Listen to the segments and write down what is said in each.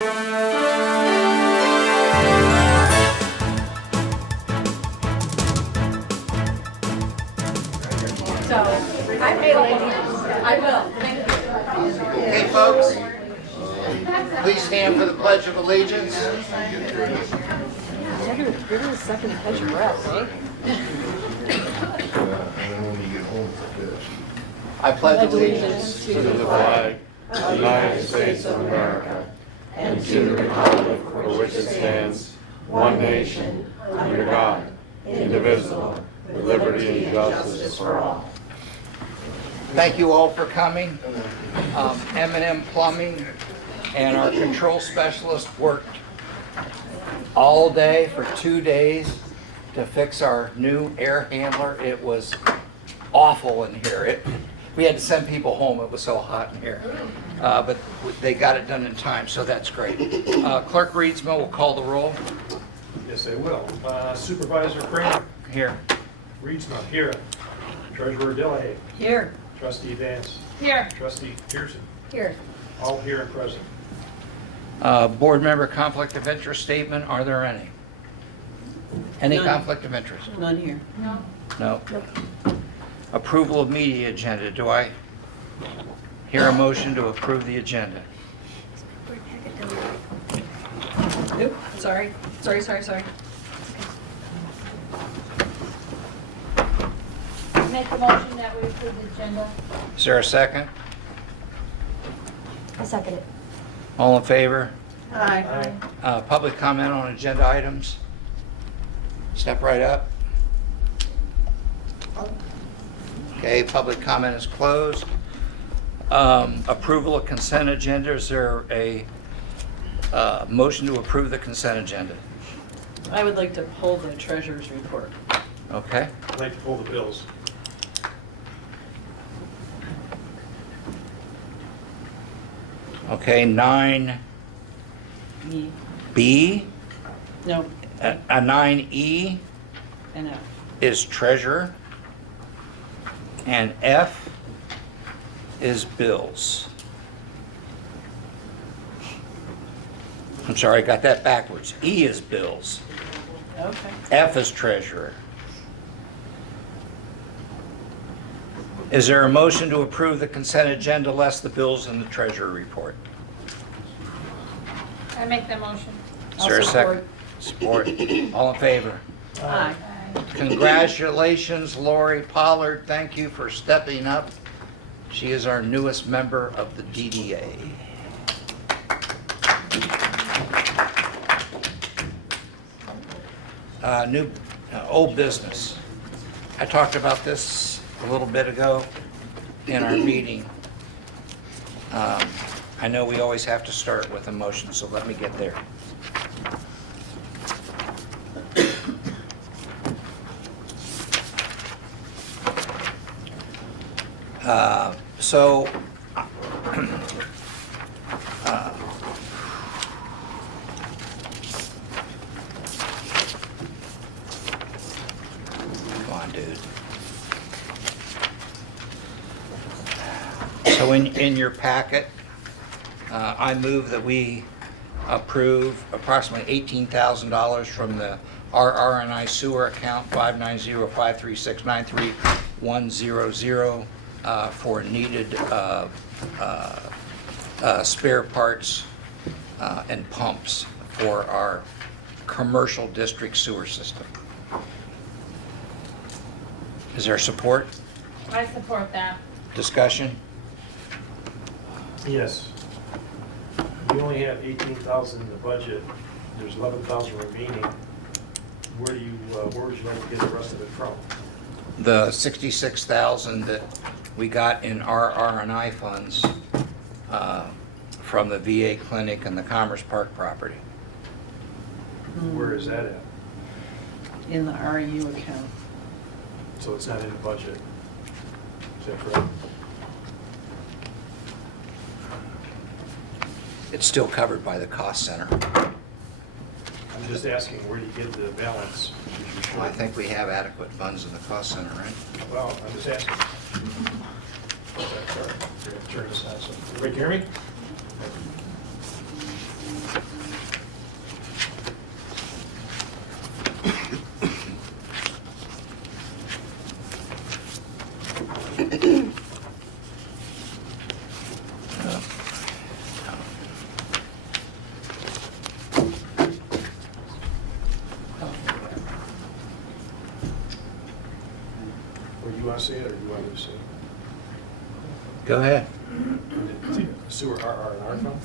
Okay, folks, please stand for the Pledge of Allegiance. You're doing a second to catch your breath, eh? I pledge allegiance to the flag of the United States of America and to the republic for which it stands, one nation, under God, indivisible, with liberty and justice for all. Thank you all for coming. M&M Plumbing and our control specialist worked all day for 2 days to fix our new air handler. It was awful in here. We had to send people home. It was so hot in here. But they got it done in time, so that's great. Clerk Reedsma will call the roll. Yes, they will. Supervisor Kramer. Here. Reedsma, here. Treasurer Delahaye. Here. Trustee Vance. Here. Trustee Pearson. Here. All here and present. Board member conflict of interest statement, are there any? Any None. conflict of interest? None here. No. Approval of media agenda. Do I hear a motion to approve the agenda? Oop, sorry. Sorry. Make a motion that we approve the agenda. Is there a second? I second it. All in favor? Aye. Public comment on agenda items? Step right up. Okay, public comment is closed. Approval of consent agenda. Is there a motion to approve the consent agenda? I would like to pull the treasurer's report. Okay. I'd like to pull the bills. Okay, 9B, Me. No, 9E and F. is treasurer, and F is bills. I'm sorry, I got that backwards. E is bills. Okay. F is treasurer. Is there a motion to approve the consent agenda less the bills and the treasurer report? I make the motion. Is there a I'll second? Support. All in favor? Aye. Congratulations, Lori Pollard. Thank you for stepping up. She is our newest member of the DDA. Old business. I talked about this a little bit ago in our meeting. I know we always have to start with a motion, so let me get there. So, come on, dude. So in your packet, I move that we approve approximately $18,000 from the RR&I sewer account 590-536-93100 for needed spare parts and pumps for our commercial district sewer system. Is there support? I support that. Discussion? Yes. We only have 18,000 in the budget. There's 11,000 remaining. Where would you like to get the rest of it from? The 66,000 that we got in our R&I funds from the VA clinic and the Commerce Park property. Where is that at? In the RU account. So it's not in the budget. Is that correct? It's still covered by the cost center. I'm just asking, where do you get the balance? Well, I think we have adequate funds in the cost center, right? Well, I'm just asking. Is that correct? Turn this on. Everybody hear me? want to say it, or do you want me to say it? Go ahead. Sewer RR&R fund?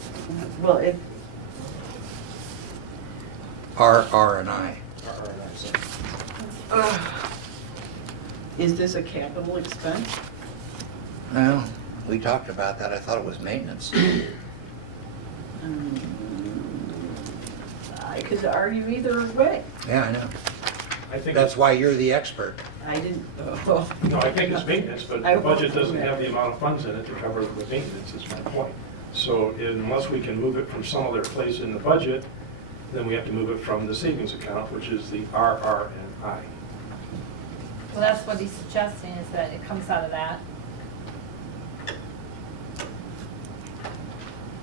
Well, if, R&I. RR&R, sorry. is this a capital expense? Well, we talked about that. I thought it was maintenance. I could argue either way. Yeah, I know. I think, That's why you're the expert. I didn't, oh. no, I think it's maintenance, but I the budget will- doesn't have the amount of funds in it to cover the maintenance, is my point. So unless we can move it from some other place in the budget, then we have to move it from the savings account, which is the RR&I. Well, that's what he's suggesting, is that it comes out of that.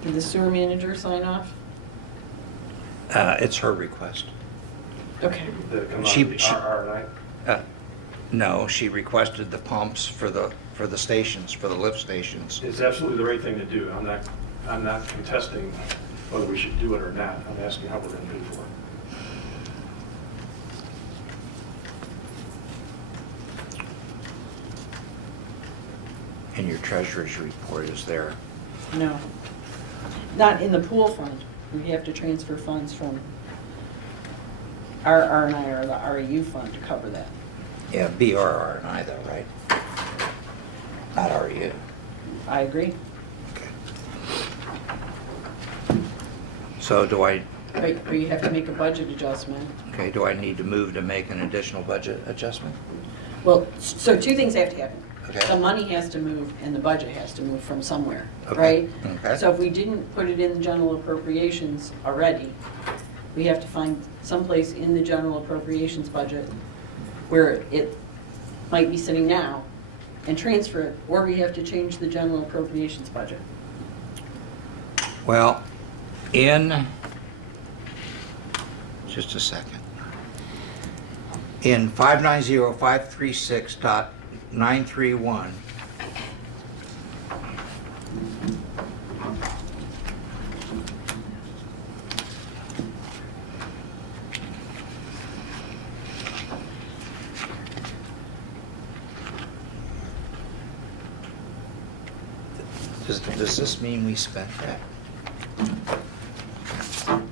Did the sewer manager sign off? It's her request. Okay. That come out She- of the she- RR&I. No, she requested the pumps for the stations, for the lift stations. It's absolutely the right thing to do. I'm not contesting whether we should do it or not. I'm asking how we're going to pay for it. And your treasurer's report is there. No. Not in the pool fund. We have to transfer funds from our R&I or the REU fund to cover that. Yeah, BRR&I though, right? Not RU. I agree. So do I, But you have to make a budget adjustment. okay, do I need to move to make an additional budget adjustment? Well, so two things have to happen. Okay. The money has to move and the budget has to move from somewhere, Okay. right? Okay. So if we didn't put it in the general appropriations already, we have to find someplace in the general appropriations budget where it might be sitting now and transfer it, or we have to change the general appropriations budget. Well, in, just a second. In 590-536.931, does this mean we spent that?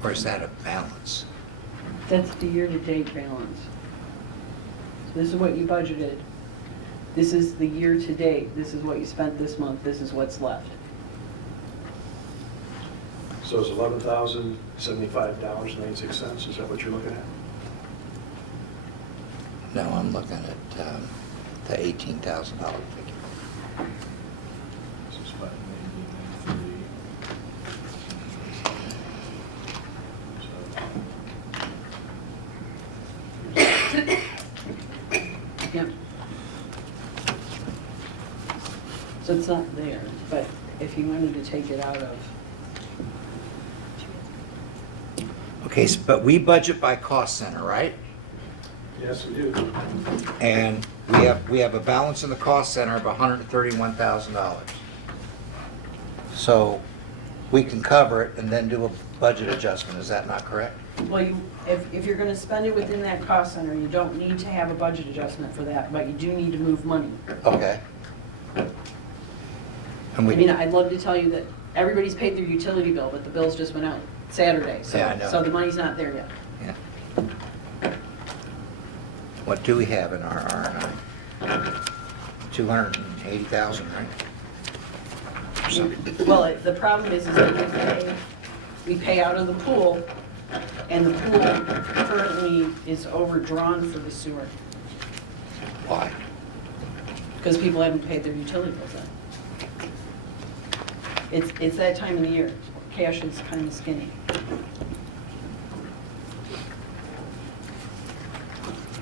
Or is that a balance? That's the year-to-date balance. So this is what you budgeted. This is the year-to-date. This is what you spent this month. This is what's left. So it's $11,075.96. Is that what you're looking at? No, I'm looking at the $18,000 figure. This is 593. Yep. So it's not there, but if you wanted to take it out of, Okay, but we budget by cost center, right? Yes, we do. And we have a balance in the cost center of $131,000. So we can cover it and then do a budget adjustment, is that not correct? well, if you're gonna spend it within that cost center, you don't need to have a budget adjustment for that, but you do need to move money. Okay. And I mean, I'd love to tell you that everybody's paid their utility bill, but the bills just went out Saturday, so, Yeah, I know. so the money's not there yet. Yeah. What do we have in our R&I? 280,000, right? Or something. Well, the problem is that we pay out of the pool, and the pool currently is overdrawn for the sewer, Why? because people haven't paid their utility bills yet. It's that time of the year, cash is kind of skinny.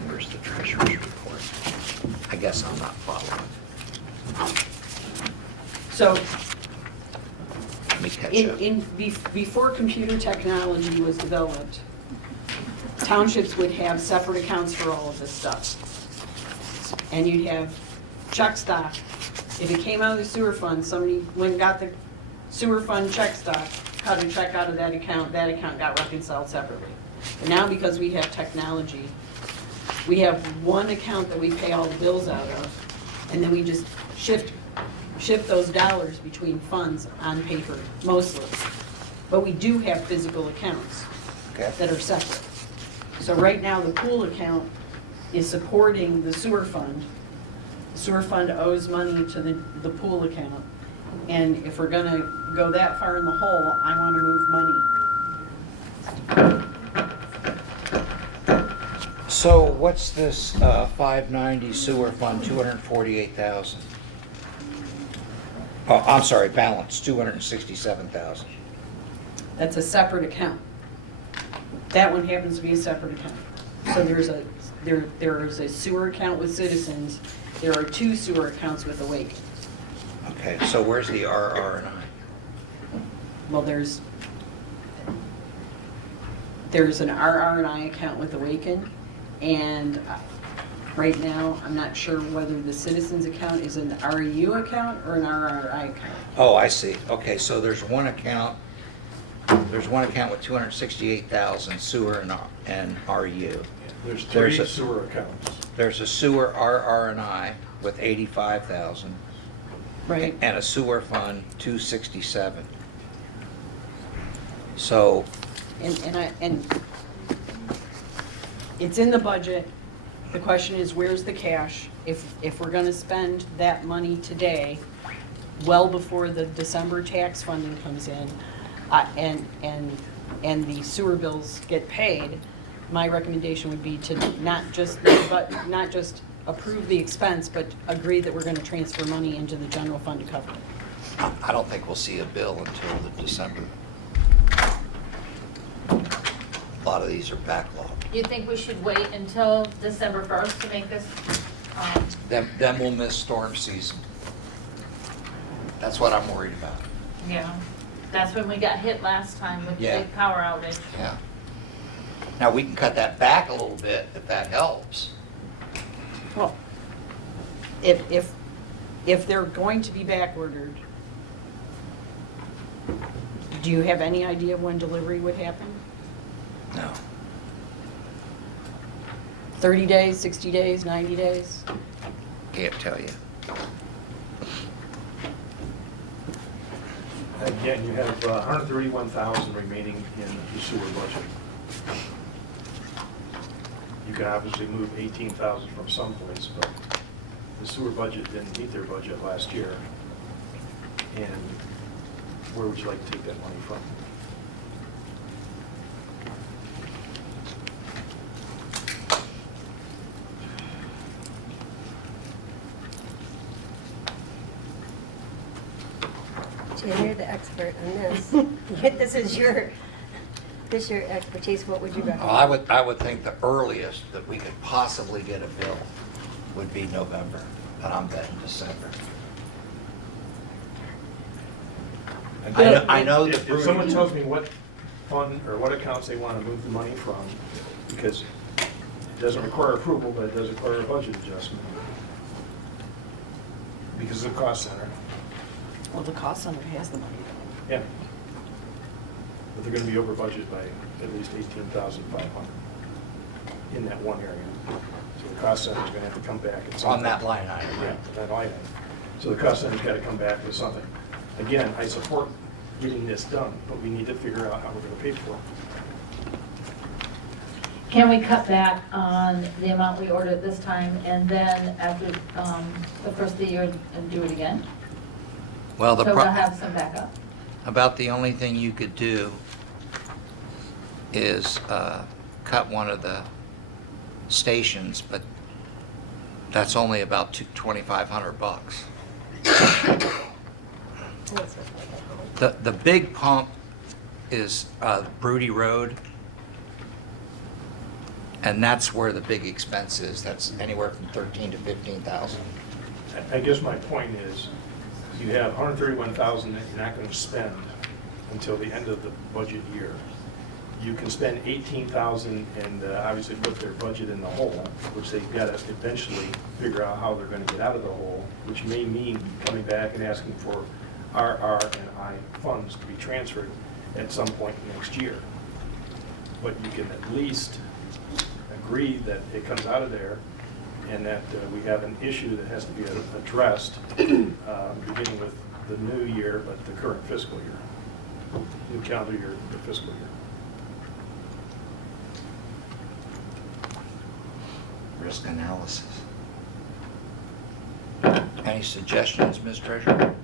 Where's the treasurer's report? I guess I'm not following. So, Let me catch up. before computer technology was developed, townships would have separate accounts for all of this stuff. And you'd have check stock. If it came out of the sewer fund, somebody went and got the sewer fund check stock, cut a check out of that account got reconciled separately. But now, because we have technology, we have one account that we pay all the bills out of, And then we just shift those dollars between funds on paper, mostly. But we do have physical accounts Okay. that are separate. So right now, the pool account is supporting the sewer fund. The sewer fund owes money to the pool account. And if we're gonna go that far in the hole, I wanna move money. So what's this 590 sewer fund, 248,000? Oh, I'm sorry, balance, 267,000. That's a separate account. That one happens to be a separate account. So there is a sewer account with Citizens. There are 2 sewer accounts with Awaken. Okay, so where's the RR&I? Well, there's an RR&I account with Awaken, and right now, I'm not sure whether the Citizens account is an RU account or an RRI account. Oh, I see. Okay, so there's one account with 268,000 sewer and RU. There's There's 3 a- sewer accounts. There's a sewer RR&I with 85,000 Right. and a sewer fund 267. So, And it's in the budget. The question is, where's the cash? If we're gonna spend that money today, well before the December tax funding comes in, and the sewer bills get paid, my recommendation would be to not just approve the expense, but agree that we're gonna transfer money into the general fund to cover it. I don't think we'll see a bill until the December. A lot of these are backlogged. You think we should wait until December 1st to make this? Then we'll miss storm season. That's what I'm worried about. Yeah, that's when we got hit last time with the Yeah. big power outage. Yeah. Now, we can cut that back a little bit if that helps. Well, if they're going to be back ordered, do you have any idea when delivery would happen? No. 30 days, 60 days, 90 days? Can't tell you. Again, you have 131,000 remaining in the sewer budget. You can obviously move 18,000 from someplace, but the sewer budget didn't meet their budget last year. And where would you like to take that money from? Jay, you're the expert on this. This is your expertise. What would you recommend? Well, I would think the earliest that we could possibly get a bill would be November, but I'm betting December. I know the If someone tells me what fund or what accounts they want to move the money from, because it doesn't require approval, but it does require a budget adjustment. Because of the cost center. Well, the cost center has the money. Yeah. But they're gonna be over budget by at least 18,500 in that one area. So the cost center's gonna have to come back at some on that point. line item. Yeah, that line item. So the cost center's gotta come back with something. Again, I support getting this done, but we need to figure out how we're gonna pay for it. Can we cut back on the amount we ordered this time and then after the first of the year and do it again? Well, So we'll have some backup. about the only thing you could do is cut one of the stations, but that's only about $2,500. The big pump is Broody Road, and that's where the big expense is. That's anywhere from 13 to 15,000. I guess my point is, you have 131,000 that you're not gonna spend until the end of the budget year. You can spend 18,000 and obviously put their budget in the hole, which they've got to eventually figure out how they're going to get out of the hole, which may mean coming back and asking for RR and I funds to be transferred at some point next year. But you can at least agree that it comes out of there and that we have an issue that has to be addressed beginning with the new year, but the current fiscal year, new calendar year, the fiscal year. Risk analysis. Any suggestions, Ms. Treasurer?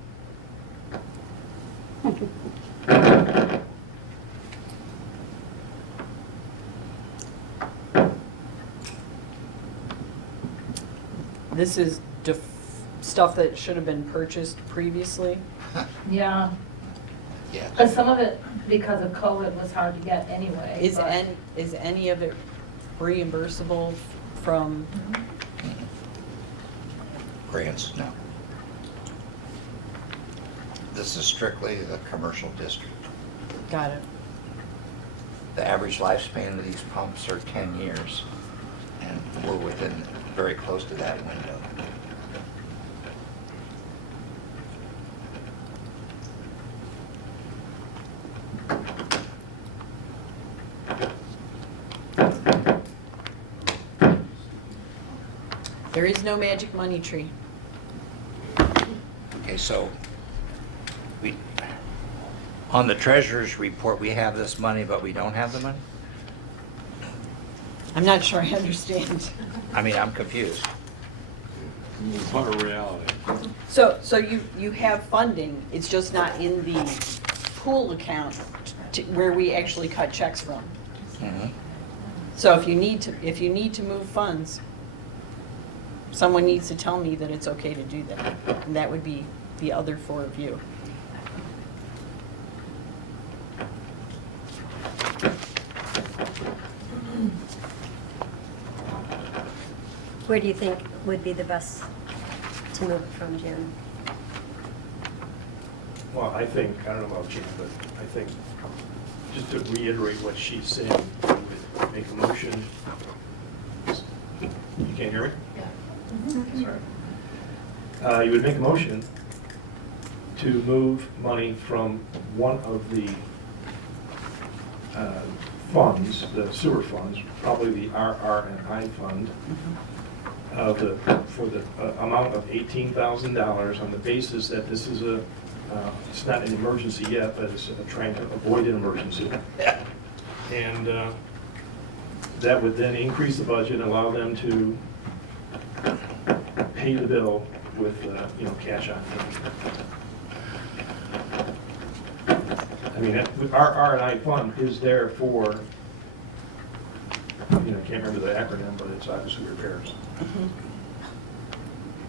This is stuff that should have been purchased previously. Yeah, Yes. but some of it, because of COVID, was hard to get anyway. Is any of it reimbursable from, Grants, no. This is strictly the commercial district. got it? The average lifespan of these pumps are 10 years, and we're within, very close to that window. There is no magic money tree. Okay, so on the treasurer's report, we have this money, but we don't have the money? I'm not sure I understand. I mean, I'm confused. What a reality. So you have funding, it's just not in the pool account where we actually cut checks from. Mhm. So if you need to move funds, someone needs to tell me that it's okay to do that. And that would be the other four of you. Where do you think would be the best to move it from, Jim? Well, I think, I don't know about Jim, but I think, just to reiterate what she's saying, we would make a motion. You can't hear me? Sorry. You would make a motion to move money from one of the funds, the sewer funds, probably the RR&I fund, for the amount of $18,000 on the basis that this is it's not an emergency yet, but it's trying to avoid an emergency. And that would then increase the budget and allow them to pay the bill with, cash on hand. I mean, our R&I fund is there for, I can't remember the acronym, but it's obviously repairs.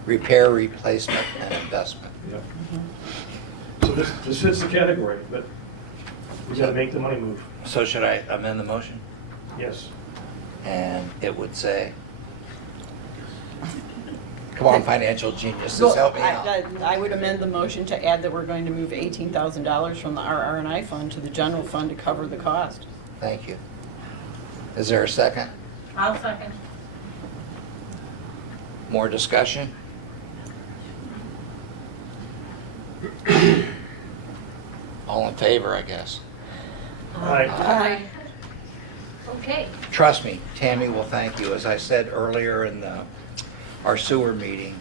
Repair, replacement, and investment. Yep. So this fits the category, but we gotta make the money move. So should I amend the motion? Yes. And it would say, come on, financial geniuses, help me out. I would amend the motion to add that we're going to move $18,000 from the RR&I fund to the general fund to cover the cost. Thank you. Is there a second? I'll second. More discussion? All in favor, I guess. All right. Aye. Okay. Trust me, Tammy will thank you. As I said earlier in our sewer meeting,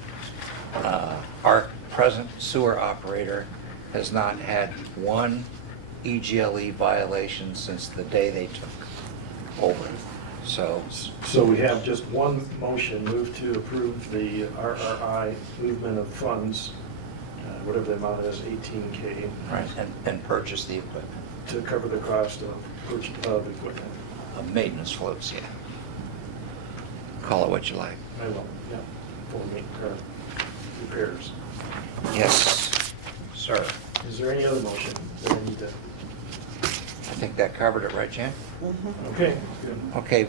our present sewer operator has not had one EGLE violation since the day they took over. So we have just one motion, move to approve the RRI movement of funds, whatever the amount is, 18K. Right, and purchase the equipment, To cover the cost of purchase of equipment. of maintenance floats, yeah. Call it what you like. I will, yeah, for repairs. Yes, sir. Is there any other motion that I need to? I think that covered it, right, Jan? Okay, good. Okay,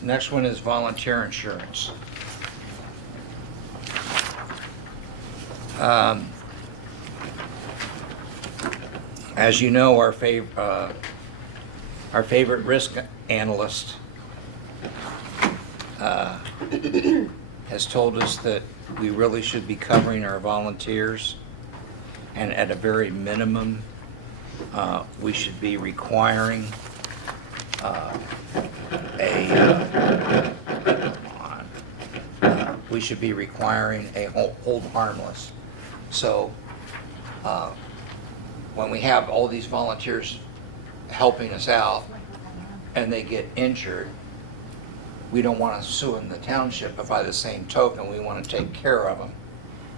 next one is volunteer insurance. As you know, our favorite risk analyst has told us that we really should be covering our volunteers, and at a very minimum, we should be requiring we should be requiring a hold harmless. So when we have all these volunteers helping us out and they get injured, we don't want to sue in the township, but by the same token, we want to take care of them.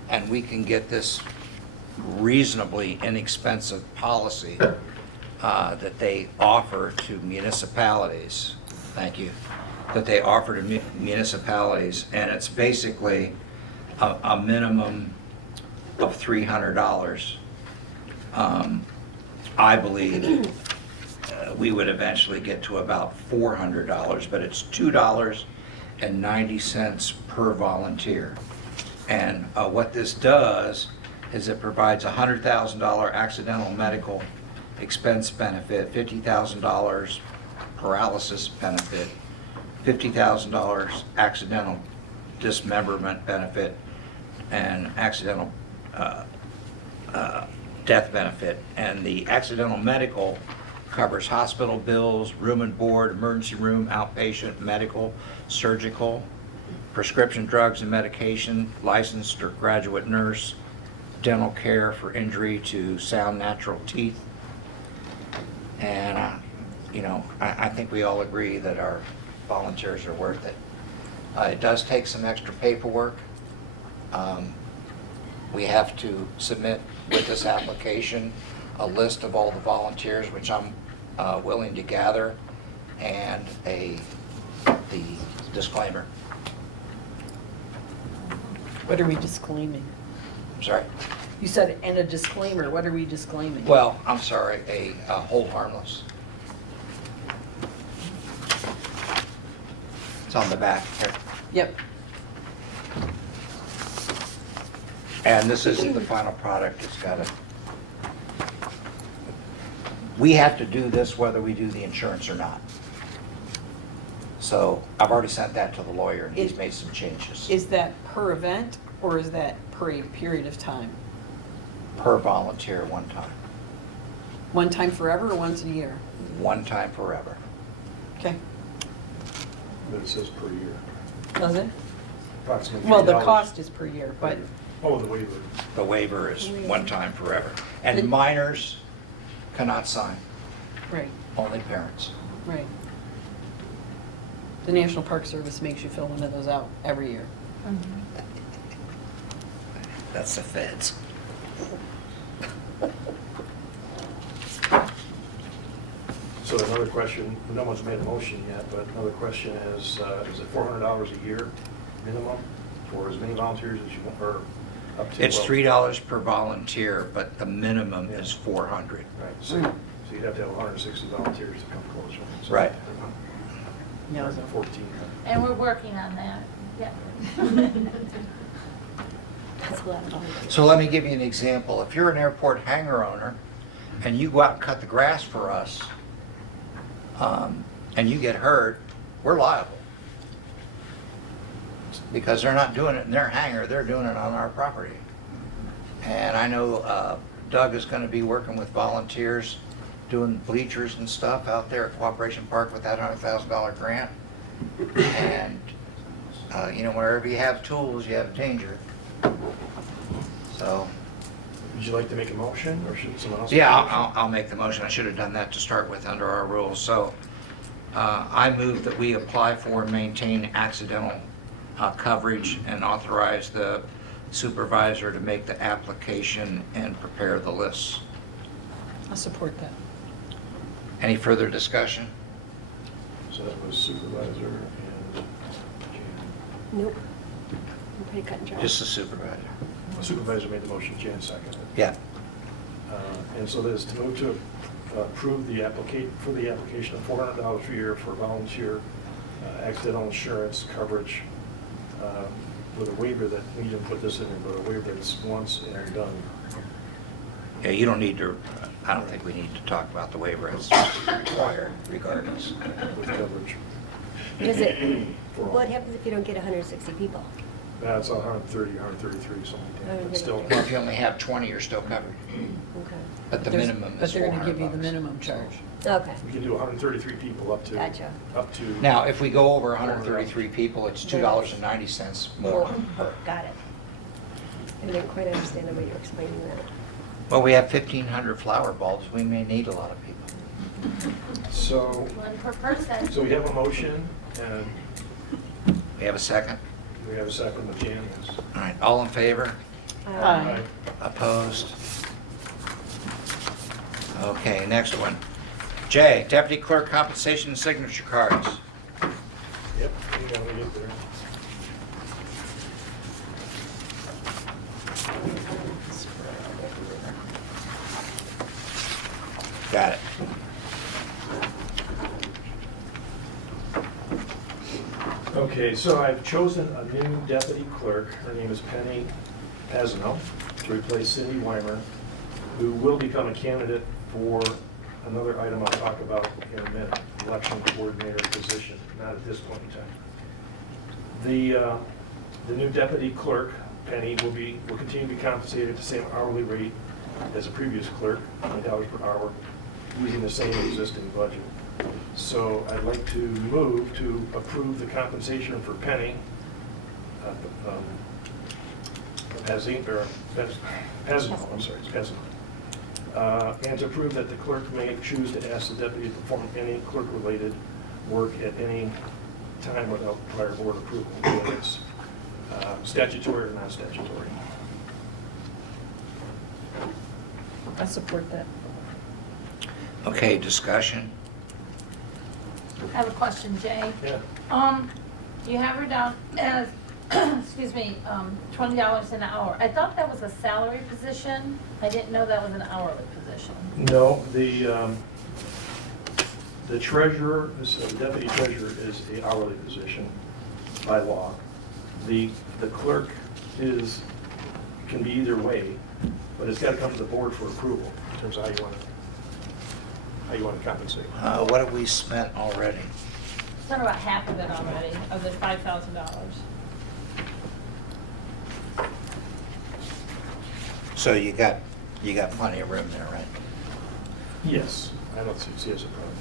And we can get this reasonably inexpensive policy that they offer to municipalities. Thank you. That they offer to municipalities, and it's basically a minimum of $300. I believe we would eventually get to about $400, but it's $2.90 per volunteer. And what this does is it provides a $100,000 accidental medical expense benefit, $50,000 paralysis benefit, $50,000 accidental dismemberment benefit, and accidental death benefit. And the accidental medical covers hospital bills, room and board, emergency room, outpatient, medical, surgical, prescription drugs and medication, licensed or graduate nurse, dental care for injury to sound natural teeth. And, I think we all agree that our volunteers are worth it. It does take some extra paperwork. We have to submit with this application a list of all the volunteers, which I'm willing to gather, and the disclaimer. What are we disclaiming? I'm sorry. You said, and a disclaimer, what are we disclaiming? Well, I'm sorry, a hold harmless. It's on the back here. Yep. And this isn't the final product, it's got we have to do this whether we do the insurance or not. So I've already sent that to the lawyer and he's made some changes. Is that per event or is that per a period of time? Per volunteer, one time. One time forever or once a year? One time forever. Okay. But it says per year. Does it? Approximately Well, the $3 cost is per year, but, Oh, the waiver. The waiver is one time forever. And minors cannot sign, right, only parents. right. The National Park Service makes you fill one of those out every year. That's the feds. So another question, no one's made a motion yet, but another question is it $400 a year minimum for as many volunteers as you want, or up to? It's $3 per volunteer, but the minimum is $400. Right, so you'd have to have 160 volunteers to come close. So- Right. Yeah. 14. And we're working on that, yeah. That's a lot of volunteers. So let me give you an example. If you're an airport hangar owner and you go out and cut the grass for us, and you get hurt, we're liable. Because they're not doing it in their hangar, they're doing it on our property. And I know Doug is going to be working with volunteers doing bleachers and stuff out there at Cooperation Park with that $100,000 grant. And, wherever you have tools, you have danger. So, Would you like to make a motion, or should someone else? yeah, make a motion? I'll make the motion. I should have done that to start with under our rules. So, I move that we apply for and maintain accidental coverage and authorize the supervisor to make the application and prepare the lists. I'll support that. Any further discussion? So that was supervisor and Jan. Nope. I'm pretty cut and dry. Just the supervisor. The supervisor made the motion, Jan seconded. Yeah. And so this, to move to approve the application of $400 a year for volunteer accidental insurance coverage with a waiver that, we didn't put this in there, but a waiver that's once and done. Yeah, you don't need to, I don't think we need to talk about the waiver. It's required regardless. With coverage. Does it, For all. what happens if you don't get 160 people? That's 130, 133, something like that. But still, Well, if you only have 20, you're still covered. Okay. But the There's- minimum But is they're gonna give you the $400. minimum charge. Okay, We can do 133 people up to. Gotcha. Up to. Now, if we go over 133 people, it's $2.90 more. got it. I didn't quite understand the way you were explaining that. Well, we have 1,500 flower bulbs. We may need a lot of people. So, One per person. so we have a motion, and We have a second? we have a second with Jan. Yes. All right, all in favor? Aye. Opposed? Okay, next one. J, Deputy Clerk Compensation and Signature Cards. Yep, we gotta get there. Got it. Okay, so I've chosen a new deputy clerk. Her name is Penny Pazino, to replace Cindy Weimer, who will become a candidate for another item I'll talk about in a minute, election coordinator position, not at this point in time. The new deputy clerk, Penny, will continue to be compensated at the same hourly rate as a previous clerk, $20 per hour, using the same existing budget. So I'd like to move to approve the compensation for Penny Pazino, I'm sorry, it's Pazino. And to approve that the clerk may choose to ask the deputy to perform any clerk-related work at any time without prior board approval, whether it's statutory or non-statutory. I support that. Okay, discussion? I have a question, Jay. Yeah. You have her down as, excuse me, $20 an hour. I thought that was a salary position. I didn't know that was an hourly position. No, the treasurer, the deputy treasurer is a hourly position by law. The clerk can be either way, but it's got to come to the board for approval in terms of how you want to compensate. What have we spent already? Spent about half of it already, of the $5,000. So you got plenty of room there, right? Yes, I don't see it as a problem.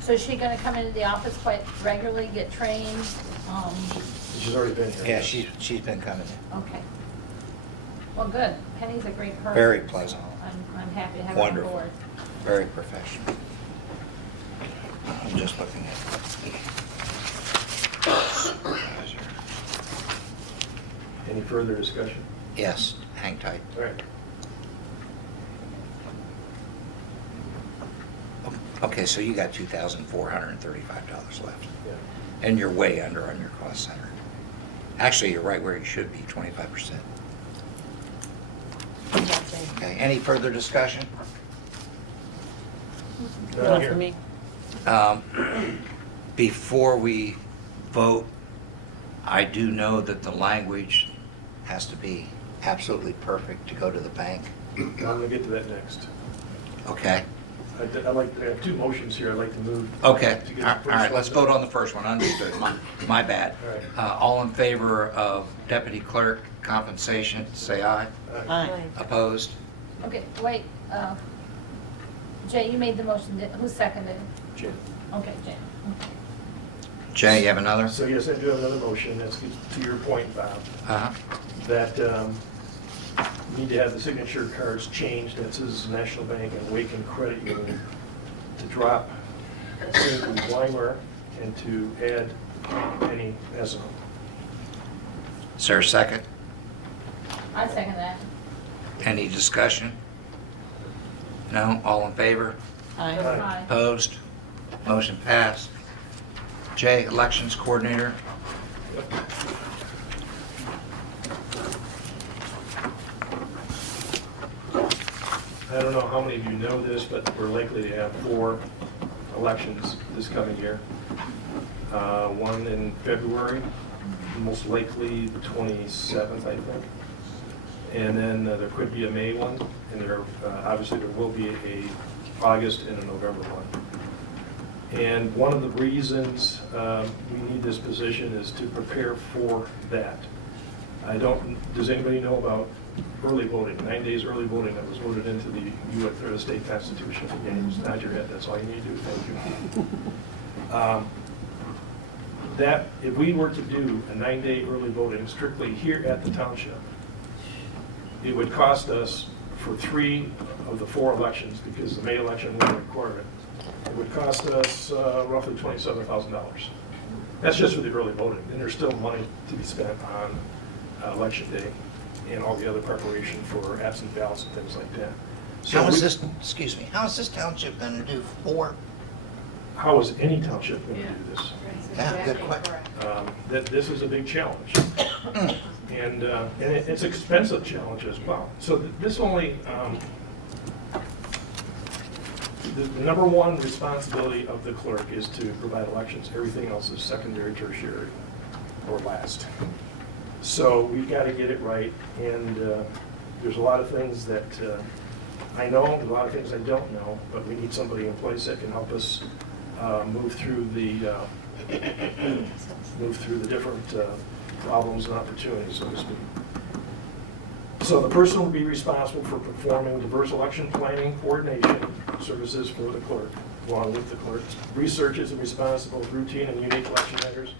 So is she gonna come into the office quite regularly, get trained? She's already been here. Yeah, she's been coming in. Okay. Well, good. Penny's a great person. Very pleasant. So I'm happy to have her on Wonderful. board. Very professional. I'm just looking at. Any further discussion? Yes, hang tight. All right. Okay, so you got $2,435 left. Yeah. And you're way under on your cost center. Actually, you're right where you should be, 25%. Gotcha. Okay, any further discussion? Not Here. for me. Before we vote, I do know that the language has to be absolutely perfect to go to the bank. I'm going to get to that next. Okay? I have two motions here I'd like to move. Okay, to get all the right, first let's one. vote on the first one, understood, my bad. All right. All in favor of deputy clerk compensation, say aye. Aye. Opposed? Okay, wait, Jay, you made the motion, who seconded? Jim. Okay, Jay. Okay. Jay, you have another? So yes, I do have another motion, that's to your point, Bob, Uh-huh. that we need to have the signature cards changed, that says National Bank and Waken Credit Union, to drop Cindy Weimer and to add Penny Pazino. Is there a second? I second that. Any discussion? No? All in favor? Aye. Aye. Opposed? Motion passed. Jay, elections coordinator. I don't know how many of you know this, but we're likely to have 4 elections this coming year. One in February, most likely the 27th, I think. And then there could be a May one, and obviously there will be a August and a November one. And one of the reasons we need this position is to prepare for that. Does anybody know about early voting, 9 days early voting that was voted into the U.S. state constitution? Yeah, you just nod your head, that's all you need to do, thank you. That, if we were to do a 9-day early voting strictly here at the township, it would cost us for 3 of the 4 elections, because the May election wouldn't require it, it would cost us roughly $27,000. That's just for the early voting. And there's still money to be spent on election day and all the other preparation for absent ballots and things like that. So How is this, excuse me, how is this township gonna do 4? how is any township going to do this? Yeah, good question. This is a big challenge. And it's an expensive challenge as well. So this only, the number one responsibility of the clerk is to provide elections. Everything else is secondary, tertiary, or last. So we've got to get it right. And there's a lot of things that I know, a lot of things I don't know, but we need somebody in place that can help us move through the different problems and opportunities, so to speak. So the person will be responsible for performing diverse election planning coordination services for the clerk, along with the clerk. Researches and responsible with routine and unique election matters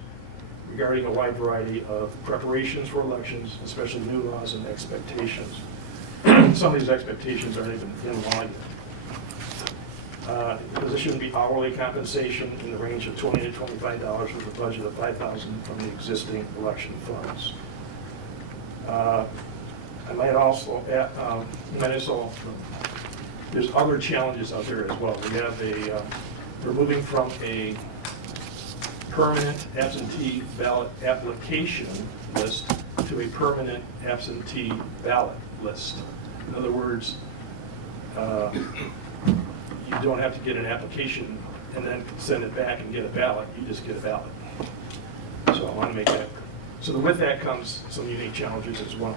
regarding a wide variety of preparations for elections, especially new laws and expectations. Some of these expectations aren't even in law yet. The position would be hourly compensation in the range of $20 to $25 with a budget of $5,000 from the existing election funds. I might also add, there's other challenges out there as well. We have we're moving from a permanent absentee ballot application list to a permanent absentee ballot list. In other words, you don't have to get an application and then send it back and get a ballot. You just get a ballot. So I want to make that. So with that comes some unique challenges as well.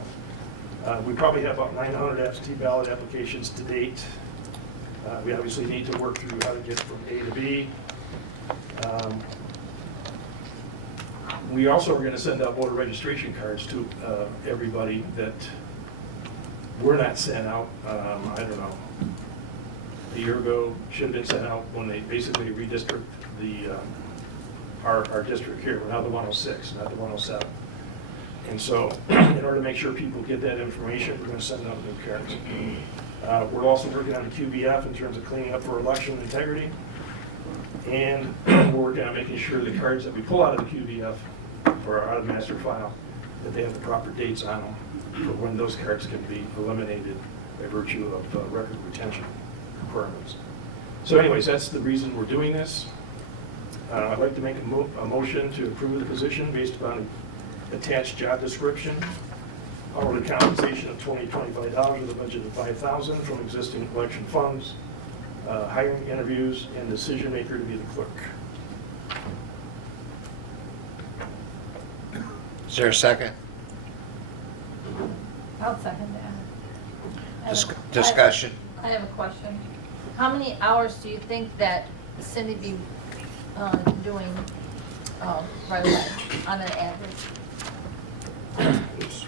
We probably have about 900 absentee ballot applications to date. We obviously need to work through how to get from A to B. We also are going to send out voter registration cards to everybody that were not sent out, I don't know, a year ago, should have been sent out when they basically redistrict our district here. We're now the 106, not the 107. And so in order to make sure people get that information, we're going to send out new cards. We're also working on the QBF in terms of cleaning up for election integrity. And we're working on making sure the cards that we pull out of the QBF for our out-of-master file, that they have the proper dates on them for when those cards can be eliminated by virtue of record retention requirements. So anyways, that's the reason we're doing this. I'd like to make a motion to approve the position based upon attached job description, hourly compensation of $20 to $25 with a budget of $5,000 from existing election funds, hiring interviews, and decision maker to be the clerk. Is there a second? I'll second that. Discussion. I have a question. How many hours do you think that Cindy be doing right away on an average?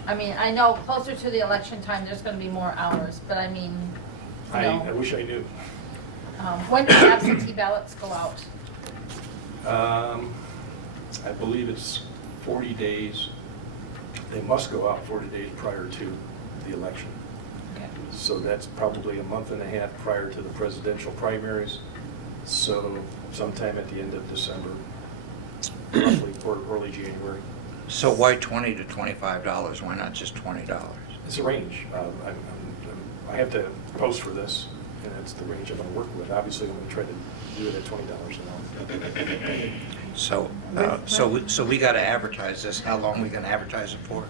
I mean, I know closer to the election time, there's going to be more hours, but I mean, you know. I wish I knew. When do absentee ballots go out? I believe it's 40 days. They must go out 40 days prior to the election. Okay. So that's probably a month and a half prior to the presidential primaries. So sometime at the end of December, roughly, or early January. So why $20 to $25? Why not just $20? It's a range. I have to post for this, and it's the range I'm going to work with. Obviously, I'm going to try to do it at $20 an hour. So we got to advertise this. How long are we going to advertise it for?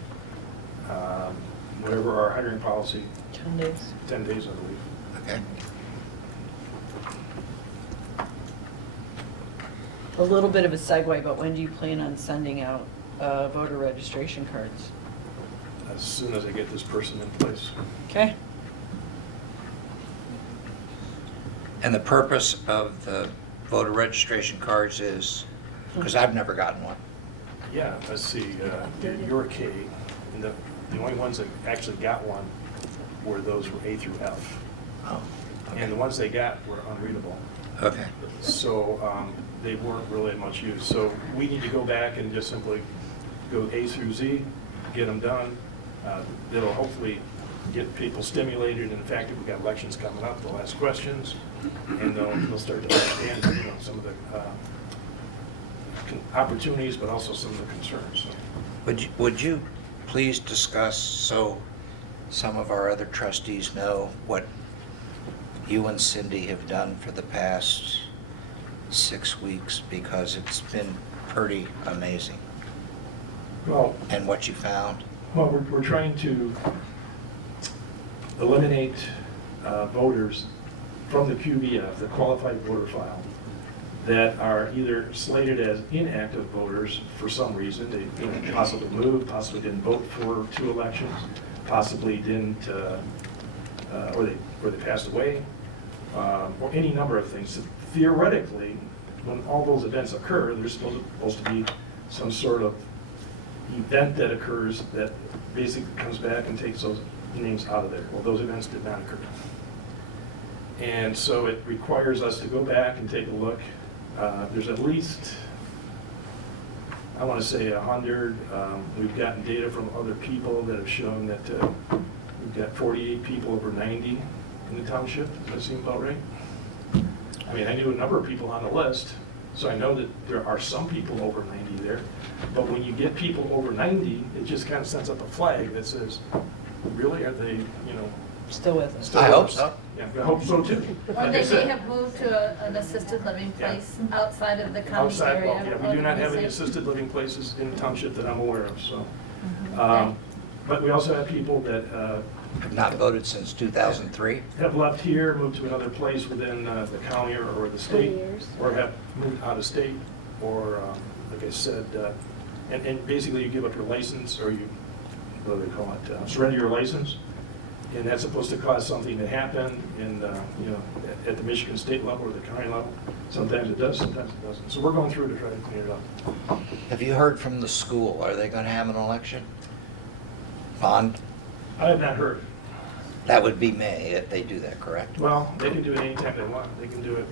Whatever our hiring policy, 10 days. 10 days, I believe. Okay. A little bit of a segue, but when do you plan on sending out voter registration cards? As soon as I get this person in place. Okay. And the purpose of the voter registration cards is? Because I've never gotten one. Yeah, let's see, you're K, and the only ones that actually got one were those were A through F. Oh, And the ones they got were unreadable. okay. So they weren't really much use. So we need to go back and just simply go A through Z, get them done. That'll hopefully get people stimulated. In fact, we've got elections coming up, they'll ask questions, and they'll start to understand, some of the opportunities, but also some of the concerns. So, Would you please discuss, so some of our other trustees know, what you and Cindy have done for the past 6 weeks? Because it's been pretty amazing. well, And what you found? we're trying to eliminate voters from the QVF, the qualified voter file, that are either slated as inactive voters for some reason. They possibly moved, possibly didn't vote for 2 elections, possibly didn't, or they passed away, or any number of things. So theoretically, when all those events occur, there's supposed to be some sort of event that occurs that basically comes back and takes those names out of there. Well, those events did not occur. And so it requires us to go back and take a look. There's at least, I want to say 100. We've gotten data from other people that have shown that we've got 48 people over 90 in the township. Does that seem about right? I mean, I knew a number of people on the list, so I know that there are some people over 90 there. But when you get people over 90, it just kind of sends up a flag that says, really, are they, Still with us. still I with hope us? so. Yeah, I hope so too. Or Like I they may said, have moved to an assisted living Yeah. place outside of the county outside, area. well, yeah, we do not have any organization. assisted living places in the township that I'm aware of, so. Okay. But we also have people that Have not voted since 2003? have left here, moved to another place within the county or the state, 20 years. or have moved out of state, or, like I said, and basically you give up your license, or you, what do they call it, surrender your license, and that's supposed to cause something to happen in, at the Michigan state level or the county level. Sometimes it does, sometimes it doesn't. So we're going through to try to clean it up. Have you heard from the school? Are they going to have an election? Bond? I have not heard. That would be May if they do that, correct? Well, they can do it anytime they want. They can do it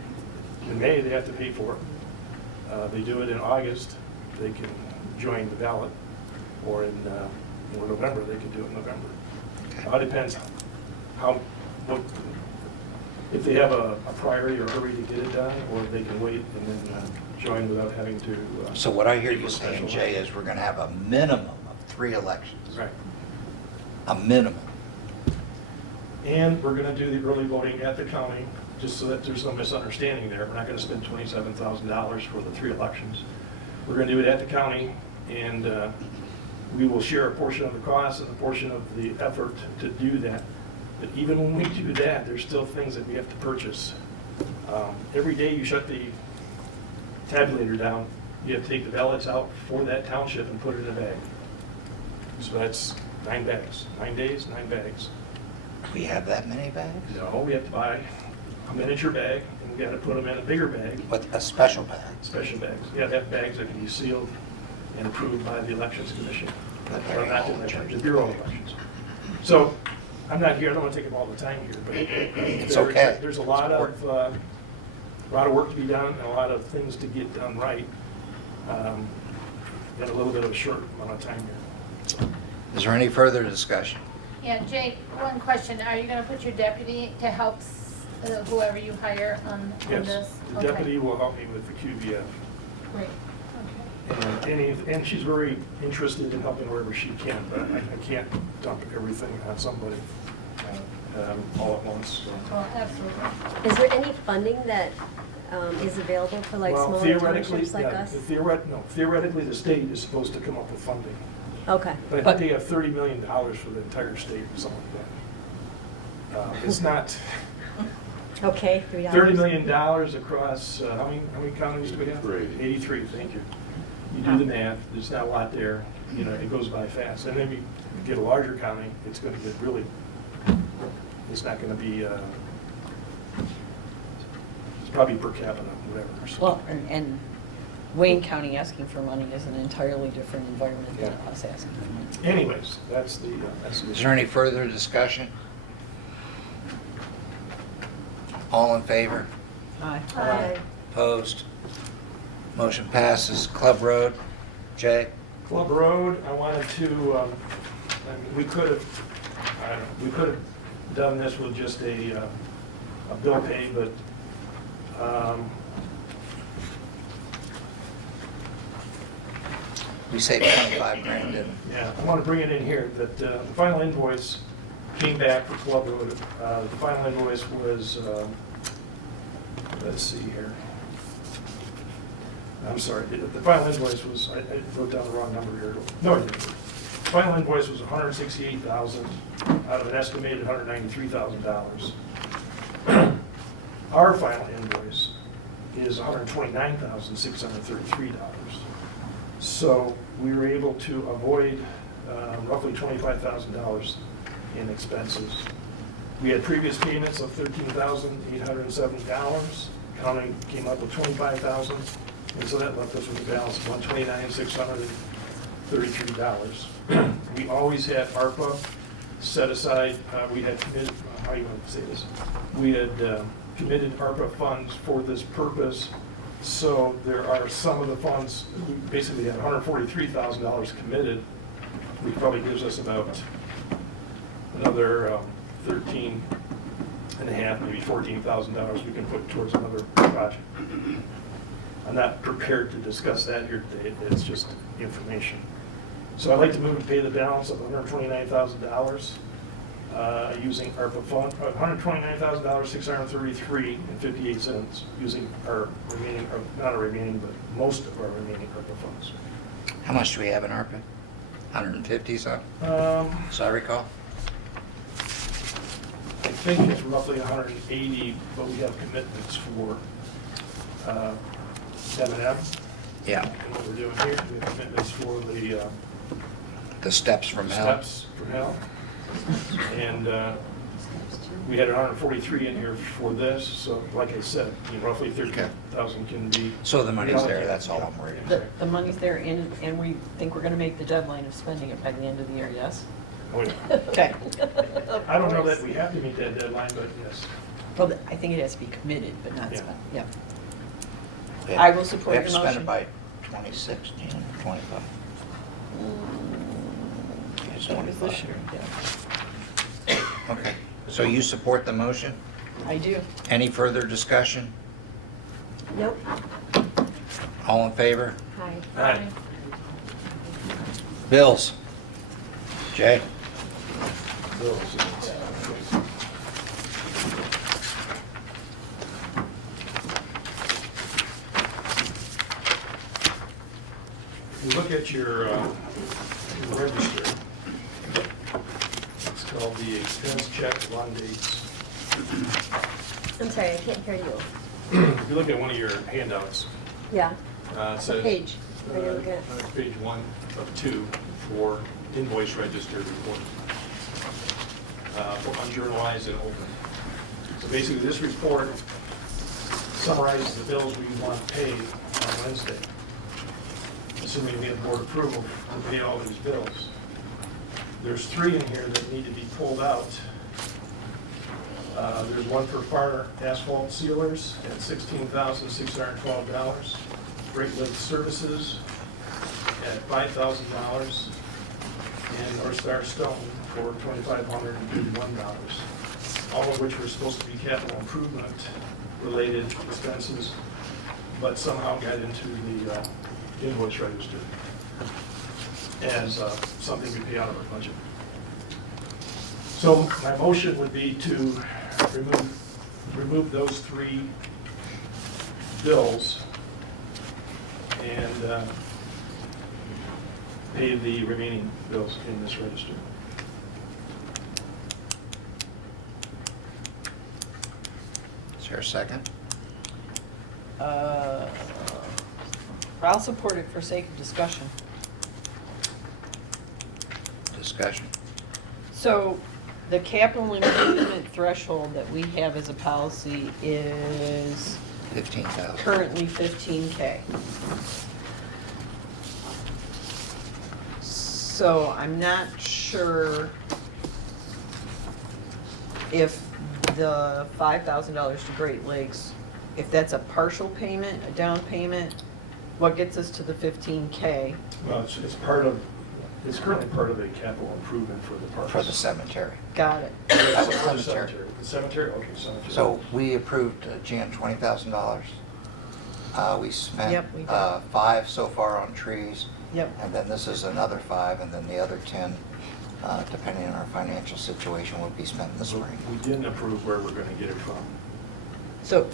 in May, they have to pay for it. They do it in August, they can join the ballot, or in November, they can do it in November. It all depends if they have a priority or hurry to get it done, or they can wait and then join without having to. So what I hear pay you for a saying, special Jay, election. is we're going to have a minimum of 3 elections. Right. A minimum. And we're gonna do the early voting at the county, just so that there's no misunderstanding there. We're not gonna spend $27,000 for the 3 elections. We're gonna do it at the county, and we will share a portion of the cost and a portion of the effort to do that. But even when we do that, there's still things that we have to purchase. Every day you shut the tabulator down, you have to take the ballots out for that township and put it in a bag. So that's 9 bags, 9 days, 9 bags. We have that many bags? No, we have to buy a miniature bag, and we gotta put them in a bigger bag, With a special bag? special bags. You have to have bags that can be sealed and approved by the Elections Commission. Or not the Elections, the Bureau of Elections. So, I'm not here, I don't wanna take up all the time here, but It's there- okay. there's a lot of work to be done, and a lot of things to get done right, in a little bit of a short amount of time here. Is there any further discussion? Yeah, Jay, one question. Are you going to put your deputy to help whoever you hire on Yes, this? the Okay. deputy will help me with the QVF. Great. And she's very interested in helping wherever she can, but I can't dump everything on somebody all at once. So. Well, absolutely. Is there any funding that is available for like Well, smaller theoretically, townships like yeah, us? theoretically, the state is supposed to come up with funding. Okay. But I think they have $30 million for the entire state or something like that. It's not Okay, $3. $30 million across, how many counties do we have? 83. 83, thank you. You do the math, there's not a lot there, it goes by fast. And then you get a larger county, it's gonna get really, it's not gonna be It's probably per capita, whatever. so. Well, and Wayne County asking for money is an entirely different environment than Yeah. us asking for money. Anyways, that's the Is there any further discussion? All in favor? Aye. Aye. Opposed? Motion passes. Club Road, Jay? Club Road, I wanted to, I mean, we could have, I don't know, we could have done this with just a bill pay, but, We saved 25 grand, didn't we? yeah, I want to bring it in here, that the final invoice came back for Club Road. The final invoice was, let's see here. I'm sorry, the final invoice was, I wrote down the wrong number here. No, I didn't. The final invoice was $168,000 out of an estimated $193,000. Our final invoice is $129,633. So we were able to avoid roughly $25,000 in expenses. We had previous payments of $13,870. County came up with $25,000, and so that left us with a balance of $129,633. We always had ARPA set aside. We had committed, how do you want to say this? We had committed ARPA funds for this purpose. So there are some of the funds, we basically had $143,000 committed, which probably gives us about another 13 and a half, maybe $14,000 we can put towards another project. I'm not prepared to discuss that here today, it's just information. So I'd like to move and pay the balance of $129,000 using ARPA fund, $129,633.58 using our remaining, or not our remaining, but most of our remaining ARPA funds. How much do we have in ARPA? 150 something? So I recall? I think it's roughly 180, but we have commitments for M&M. Yeah, And what we're doing here, we have commitments for the steps from hell. steps from hell. And we had 143 in here for this, so like I said, roughly 13,000 can be. So the money's there, that's all I'm worried about. The money's there, and we think we're gonna make the deadline of spending it by the end of the year, yes? Oh, yeah. Okay. I don't know that we have to meet that deadline, but yes. Well, I think it has to be committed, but not Yeah. spent, yeah. Yeah. I will support We have to your spend it motion. by 2016, 25. It's That was 25. this year, yeah. Okay, so you support the motion? I do. Any further discussion? Nope. All in favor? Hi. Aye. Bills? Jay? If you look at your register, it's called the expense check run dates. I'm sorry, I can't hear you. If you look at one of your handouts, Yeah. it says. Page. Are you looking at? Page 1 of 2 for invoice register report. For unjournalized and open. So basically, this report summarizes the bills we want paid on Wednesday, assuming we have board approval to pay all these bills. There's 3 in here that need to be pulled out. There's one for fire asphalt sealers at $16,612. Great Lakes Services at $5,000. And North Star Stone for $2,581. All of which were supposed to be capital improvement related expenses, but somehow got into the invoice register as something we pay out of our budget. So my motion would be to remove those 3 bills and pay the remaining bills in this register. Is there a second? I'll support it for sake of discussion. Discussion. So the capital improvement threshold that we have as a policy is 15,000. currently 15K. So I'm not sure if the $5,000 to Great Lakes, if that's a partial payment, a down payment, what gets us to the 15K? Well, it's part of, it's currently part of a capital improvement for the parks. For the cemetery. Got it. That was For the cemetery. The cemetery, okay, cemetery. So we approved, Jan, $20,000. We spent Yep, we did. 5 so far on trees. Yep. And then this is another 5, and then the other 10, depending on our financial situation, will be spent in the spring. We didn't approve where we're gonna get it from. So,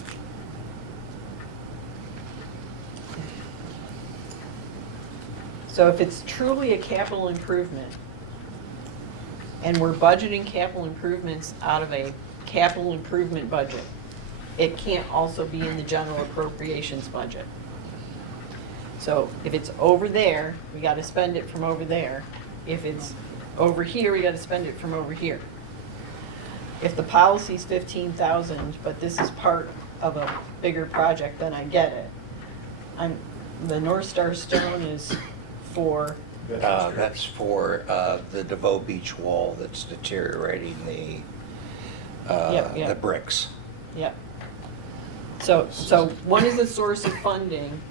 if it's truly a capital improvement, and we're budgeting capital improvements out of a capital improvement budget, it can't also be in the general appropriations budget. So if it's over there, we gotta spend it from over there. If it's over here, we gotta spend it from over here. If the policy's 15,000, but this is part of a bigger project, then I get it. The North Star Stone is for, That's for the DeVoe Beach wall that's deteriorating Yep, yep. the bricks. yep. So one is the source of funding.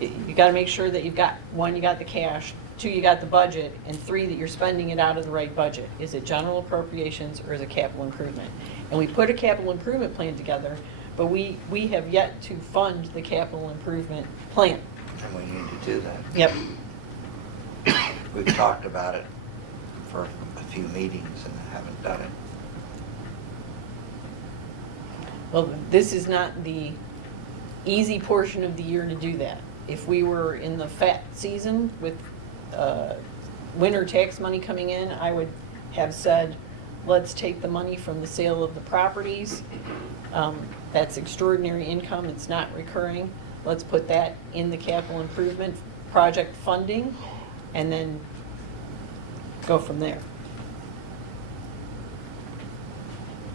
You gotta make sure that you've got, 1, you got the cash, 2, you got the budget, and 3, that you're spending it out of the right budget. Is it general appropriations or is it capital improvement? And we put a capital improvement plan together, but we have yet to fund the capital improvement plan. And we need to do that. Yep. We've talked about it for a few meetings and haven't done it. Well, this is not the easy portion of the year to do that. If we were in the fat season with winter tax money coming in, I would have said, let's take the money from the sale of the properties. That's extraordinary income, it's not recurring. Let's put that in the capital improvement project funding and then go from there.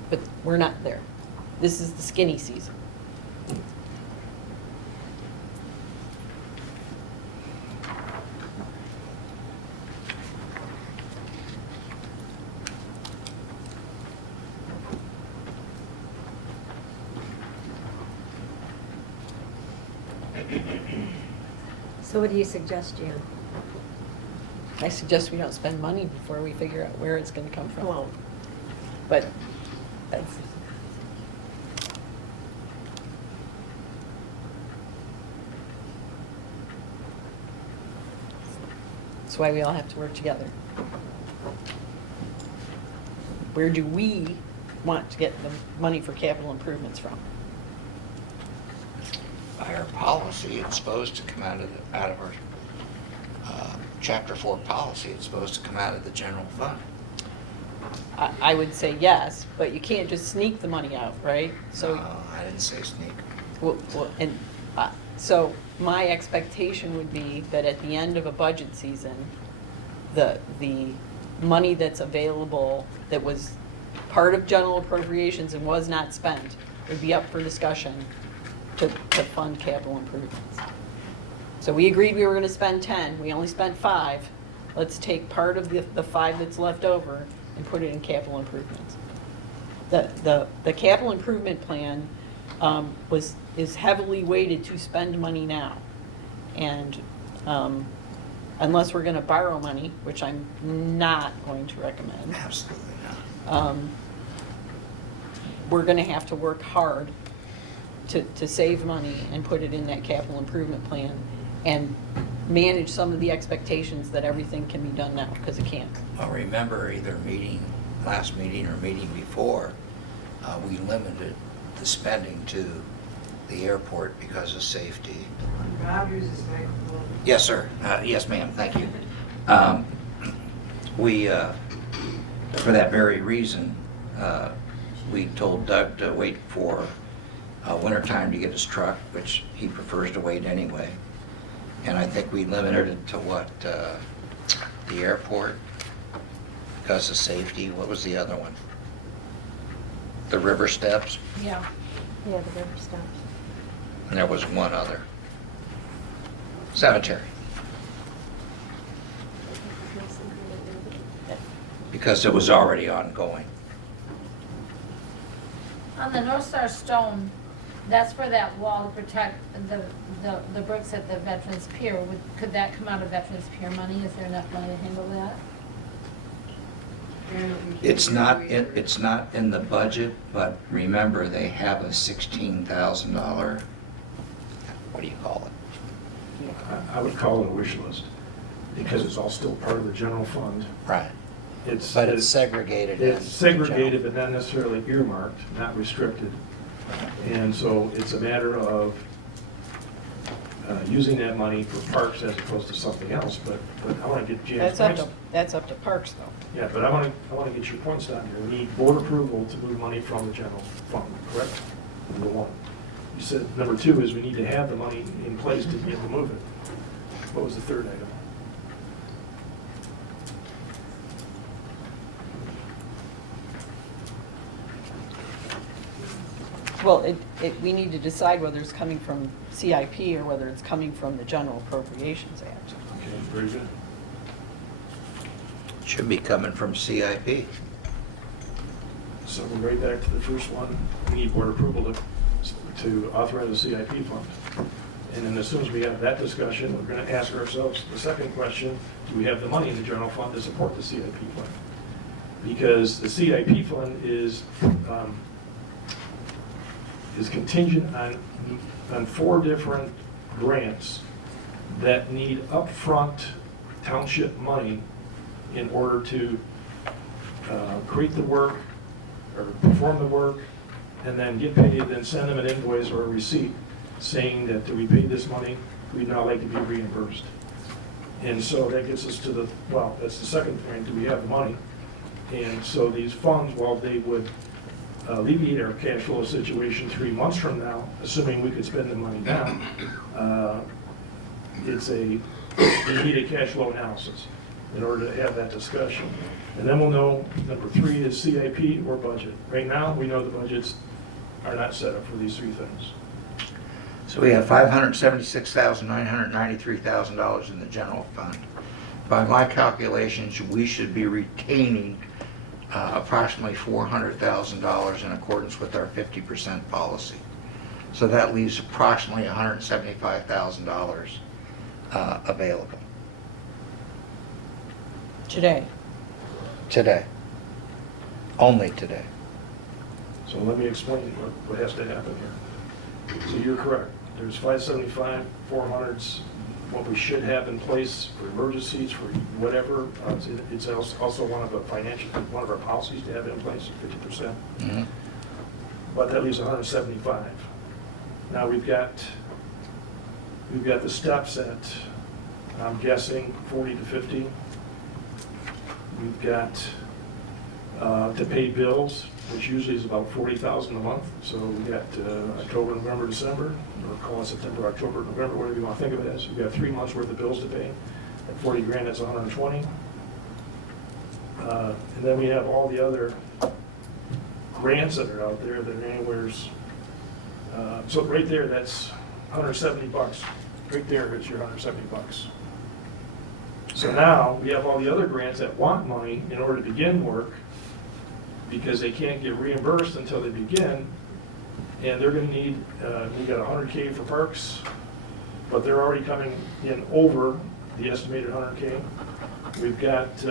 But we're not there. This is the skinny season. So what do you suggest, Jan? I suggest we don't spend money before we figure out where it's gonna come from. Well, But that's, that's why we all have to work together. Where do we want to get the money for capital improvements from? By our policy, it's supposed to come out of our Chapter 4 policy, it's supposed to come out of the general fund. I would say yes, but you can't just sneak the money out, right? So. No, I didn't say sneak. So my expectation would be that at the end of a budget season, the money that's available, that was part of general appropriations and was not spent, would be up for discussion to fund capital improvements. So we agreed we were gonna spend 10, we only spent 5. Let's take part of the 5 that's left over and put it in capital improvements. The capital improvement plan is heavily weighted to spend money now. And unless we're gonna borrow money, which I'm not going to recommend, Absolutely not. we're gonna have to work hard to save money and put it in that capital improvement plan and manage some of the expectations that everything can be done now, because it can't. Well, remember, either last meeting or meeting before, we limited the spending to the airport because of safety. Yes, sir. Yes, ma'am. Thank you. We, for that very reason, we told Doug to wait for wintertime to get his truck, which he prefers to wait anyway. And I think we limited it to what, the airport because of safety. What was the other one? The river steps. Yeah. Yeah, the rubber stops. And there was one other. Cemetery. Because it was already ongoing. On the North Star Stone, that's for that wall to protect the bricks at the Veterans Pier. Could that come out of Veterans Pier money? Is there enough money to handle that? It's not in the budget, but remember, they have a $16,000, what do you call it? I would call it a wish list, because it's all still part of the general fund. Right. It's But it's segregated in. It's segregated, but not necessarily earmarked, not restricted. And so it's a matter of using that money for parks as opposed to something else. But I want to get Jan's points. That's up to parks, though. Yeah, but I want to get your points down here. We need board approval to move money from the general fund, correct? Number one. You said number two is we need to have the money in place to be able to move it. What was the third item? Well, we need to decide whether it's coming from CIP or whether it's coming from the General Appropriations Act. Okay, very good. Should be coming from CIP. So we're right back to the first one. We need board approval to authorize the CIP fund. And then as soon as we have that discussion, we're going to ask ourselves the second question, do we have the money in the general fund to support the CIP fund? Because the CIP fund is contingent on 4 different grants that need upfront township money in order to create the work or perform the work and then get paid, then send them an invoice or a receipt saying that we paid this money, we'd now like to be reimbursed. And so that gets us to the, well, that's the second point, do we have the money? And so these funds, while they would alleviate our cash flow situation 3 months from now, assuming we could spend the money now, we need a cash flow analysis in order to have that discussion. And then we'll know, number 3 is CIP or budget. Right now, we know the budgets are not set up for these 3 things. So we have $576,993,000 in the general fund. By my calculations, we should be retaining approximately $400,000 in accordance with our 50% policy. So that leaves approximately $175,000 available. Today. Today. Only today. So let me explain what has to happen here. So you're correct. There's 575, 400's what we should have in place for emergencies, for whatever. It's also one of our policies to have it in place, 50%. Mhm. But that leaves 175. Now we've got the steps at, I'm guessing, 40 to 50. We've got to pay bills, which usually is about $40,000 a month. So we got October, November, December, or call it September, October, November, whatever you want to think of it as. We've got 3 months worth of bills to pay. At 40 grand, that's 120. And then we have all the other grants that are out there that are anywhere's. So right there, that's $170. Right there is your $170. So now we have all the other grants that want money in order to begin work, because they can't get reimbursed until they begin, and they're going to need, we got 100K for parks, but they're already coming in over the estimated 100K. We've got,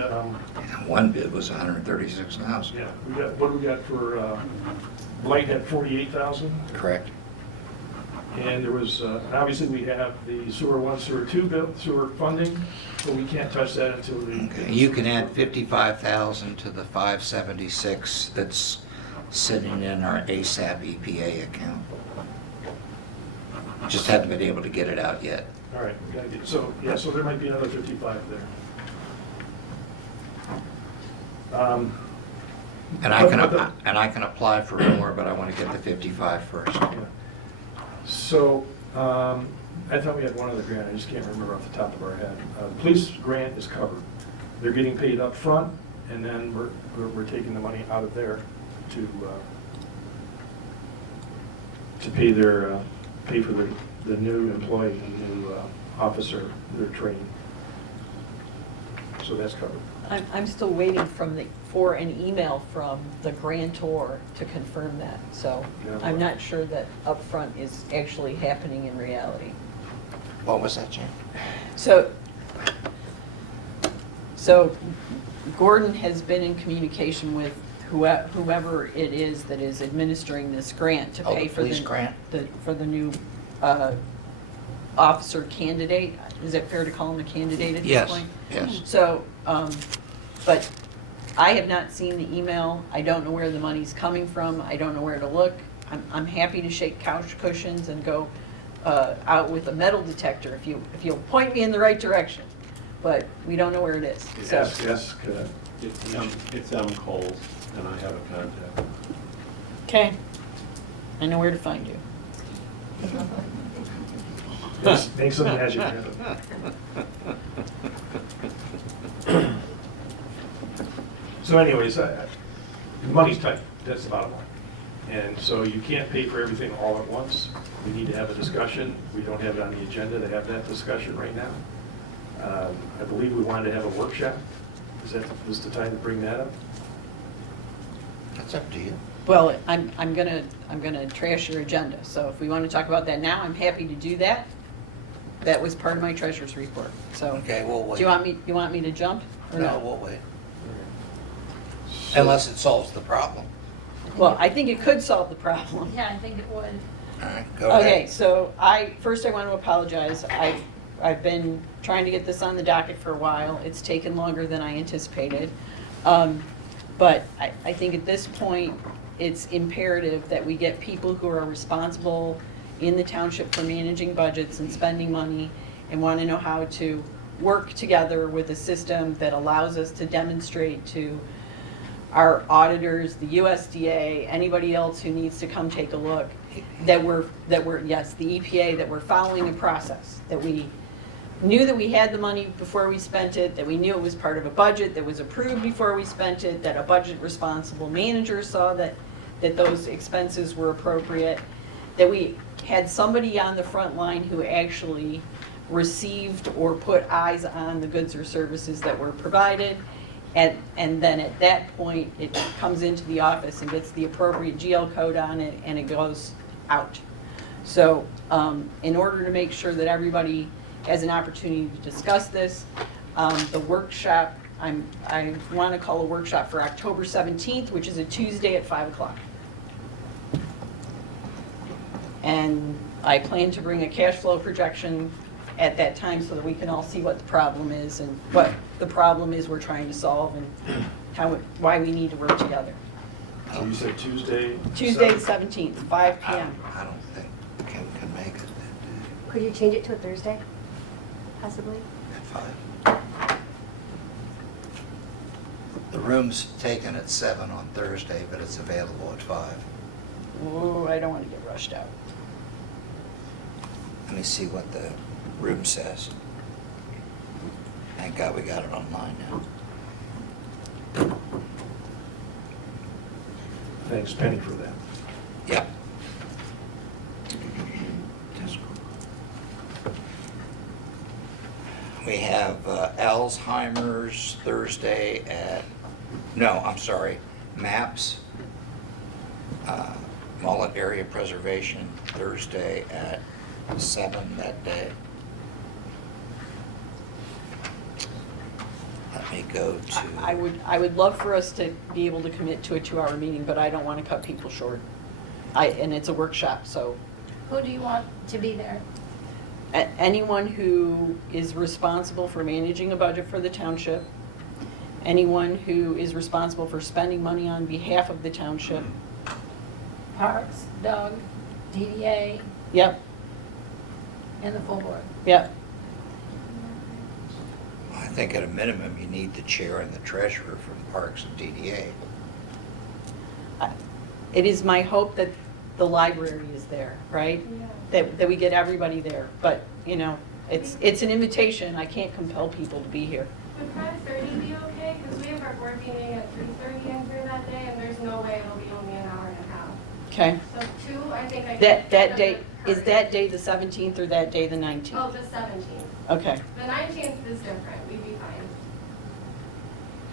One bid was $136,000. yeah, what do we got for, Blight had 48,000, Correct. and there was, obviously we have the sewer 1, sewer 2 sewer funding, but we can't touch that until the. Okay. You can add 55,000 to the 576 that's sitting in our ASAP EPA account. Just haven't been able to get it out yet. All right, we gotta get, so, yeah, so there might be another 55 there. And I can apply for more, but I want to get the 55 first. Yeah. So, I thought we had one other grant, I just can't remember off the top of our head. The police grant is covered. They're getting paid up front, and then we're taking the money out of there to to pay for the new employee, the new officer, their training. So that's covered. I'm still waiting for an email from the grantor to confirm that, so Yeah. I'm not sure that upfront is actually happening in reality. What was that, Jim? So Gordon has been in communication with whoever it is that is administering this grant to Oh, pay the police grant? for the new officer candidate. Is it fair to call him a candidate at this point? Yes. So, but I have not seen the email. I don't know where the money's coming from. I don't know where to look. I'm happy to shake couch cushions and go out with a metal detector if you'll point me in the right direction. But we don't know where it is. So, Ask, It's Coles, and I have a contact. okay, I know where to find you. make some magic happen. So anyways, the money's tight, that's the bottom line. And so you can't pay for everything all at once. We need to have a discussion. We don't have it on the agenda to have that discussion right now. I believe we wanted to have a workshop. Is the time to bring that up? That's up to you. Well, I'm gonna trash your agenda. So if we want to talk about that now, I'm happy to do that. That was part of my treasurer's report. So Okay, we'll wait. do you want me to jump or No, no? we'll wait. Unless it solves the problem. Well, I think it could solve the problem. Yeah, I think it would. All right, go ahead. Okay, so I want to apologize. I've been trying to get this on the docket for a while. It's taken longer than I anticipated. But I think at this point, it's imperative that we get people who are responsible in the township for managing budgets and spending money and want to know how to work together with a system that allows us to demonstrate to our auditors, the USDA, anybody else who needs to come take a look, that we're, yes, the EPA, that we're following a process, that we knew that we had the money before we spent it, that we knew it was part of a budget that was approved before we spent it, that a budget responsible manager saw that those expenses were appropriate, that we had somebody on the front line who actually received or put eyes on the goods or services that were provided. And then at that point, it comes into the office and gets the appropriate GL code on it, and it goes out. So in order to make sure that everybody has an opportunity to discuss this, the workshop, I want to call a workshop for October 17th, which is a Tuesday at 5 o'clock. And I plan to bring a cash flow projection at that time so that we can all see what the problem is and what the problem is we're trying to solve and why we need to work together. So you said Tuesday? Tuesday the 17th, 5 p.m. I don't think Kim can make it that day Could you change it to a Thursday, possibly? at 5. The room's taken at 7 on Thursday, but it's available at 5. Ooh, I don't want to get rushed out. Let me see what the room says. Thank God we got it online now. Thanks, Penny, for that. Yep. We have Alzheimer's Thursday at, no, I'm sorry, MAPS, Mullet Area Preservation Thursday at 7 that day. Let me go to. I would love for us to be able to commit to a 2-hour meeting, but I don't want to cut people short. And it's a workshop, so Who do you want to be there? anyone who is responsible for managing a budget for the township, anyone who is responsible for spending money on behalf of the township. Parks, Doug, DDA, Yep, and the full board. yep. I think at a minimum, you need the chair and the treasurer from Parks and DDA. It is my hope that the library is there, right? That we get everybody there, but, you know, it's an invitation, I can't compel people to be here. Would 5:30 be okay? Because we have our board meeting at 3:30 in here that day, and there's no way it'll be only an hour and a half. Okay. So 2, I think I can. That get day, them is covered. that day the 17th or that day the 19th? Oh, the 17th. Okay. The 19th is different, we'd be fine.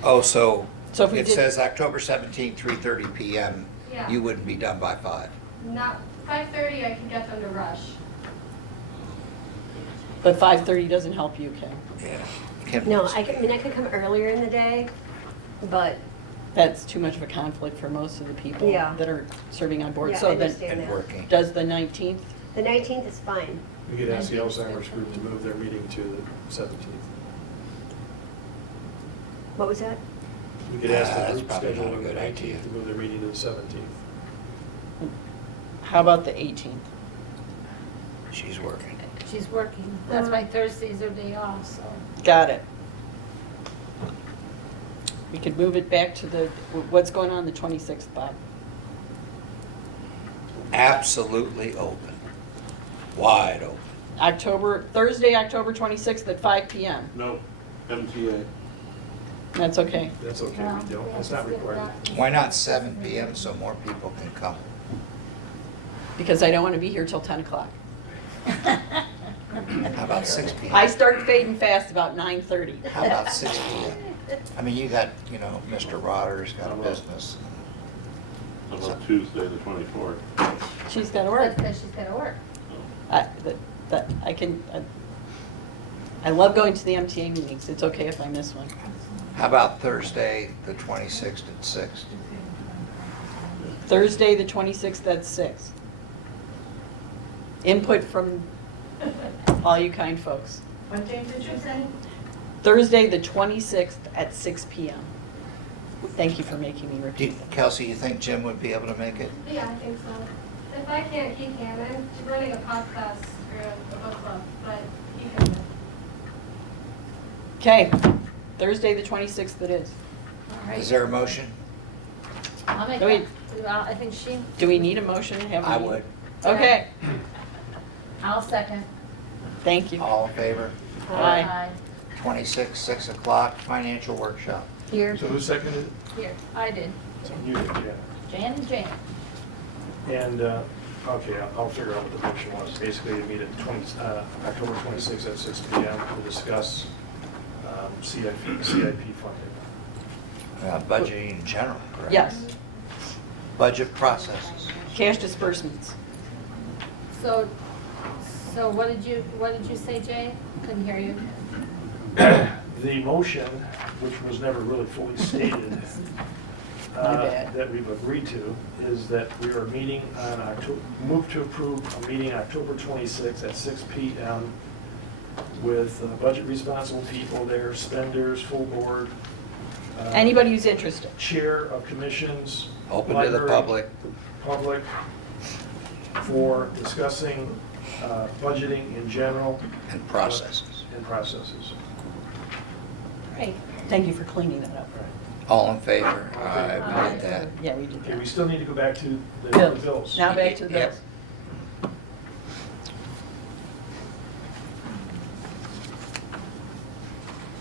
Oh, so So if we it did- says October 17th, 3:30 PM. Yeah. You wouldn't be done by 5. Not, 5:30, I could get them to rush. But 5:30 doesn't help you, okay? Yeah. Kim- No, I mean, I could come earlier in the day, but, That's too much of a conflict for most of the people Yeah. that are serving on board. yeah, I So then, understand And that. working. does the 19th? The 19th is fine. We could ask the Alzheimer's group to move their meeting to the 17th. What was that? We could ask That's the group probably schedule not a on the good idea. 19th to move their meeting to the 17th. How about the 18th? She's working. She's working. That's why Thursday's her day off, so. Got it. We could move it back to the, what's going on the 26th, Bob? Absolutely open. Wide open. Thursday, October 26th at 5 PM. No, MTA. That's okay. That's okay, Well, we don't, yeah, it's not let's get required. that. Why not 7 PM so more people can come? Because I don't want to be here till 10 o'clock. How about 6 PM? I start fading fast about 9:30. How about 6 PM? I mean, you got, Mr. Rodder's got a Hello. business. How about Tuesday, the 24th? She's got to work. That's because she's gotta work. I love going to the MTA meetings. It's okay if I miss one. How about Thursday, the 26th at 6? Thursday, the 26th at 6. Input from all you kind folks. What day did you say? Thursday, the 26th at 6 PM. Thank you for making me repeat that. Kelsey, you think Jim would be able to make it? Yeah, I think so. If I can't, he can. I'm running a podcast for a book club, but he can. Okay, Thursday, the 26th it is. All right. Is there a motion? I'll make No, wait. that. Well, I think she, Do we need a motion to have a I meeting? would. Okay, I'll second. thank you. All in favor? Aye. 26, 6 o'clock, financial workshop. Here. So who seconded it? Here, I did. You did, yeah. Jan and Jan. And, okay, I'll figure out what the motion was. Basically, to meet at October 26th at 6 PM to discuss CIP funding. Budgeting in general, correct? Yes, Budget processes. cash disbursements. So what did you say, Jay? Couldn't hear you. The motion, which was never really fully stated, My bad. that we've agreed to, is that we are meeting on move to approve a meeting October 26th at 6 PM with budget responsible people there, spenders, full board. Anybody who's interested. Chair of commissions. Open to the library, public. Public for discussing budgeting in general. And processes. And processes. Great. Thank you for cleaning that up. Right. All in favor? All in favor. Aye, we did that. Yeah, we did Okay, we that. still need to go back to the Bills. bills. Now back to the Yep. bills.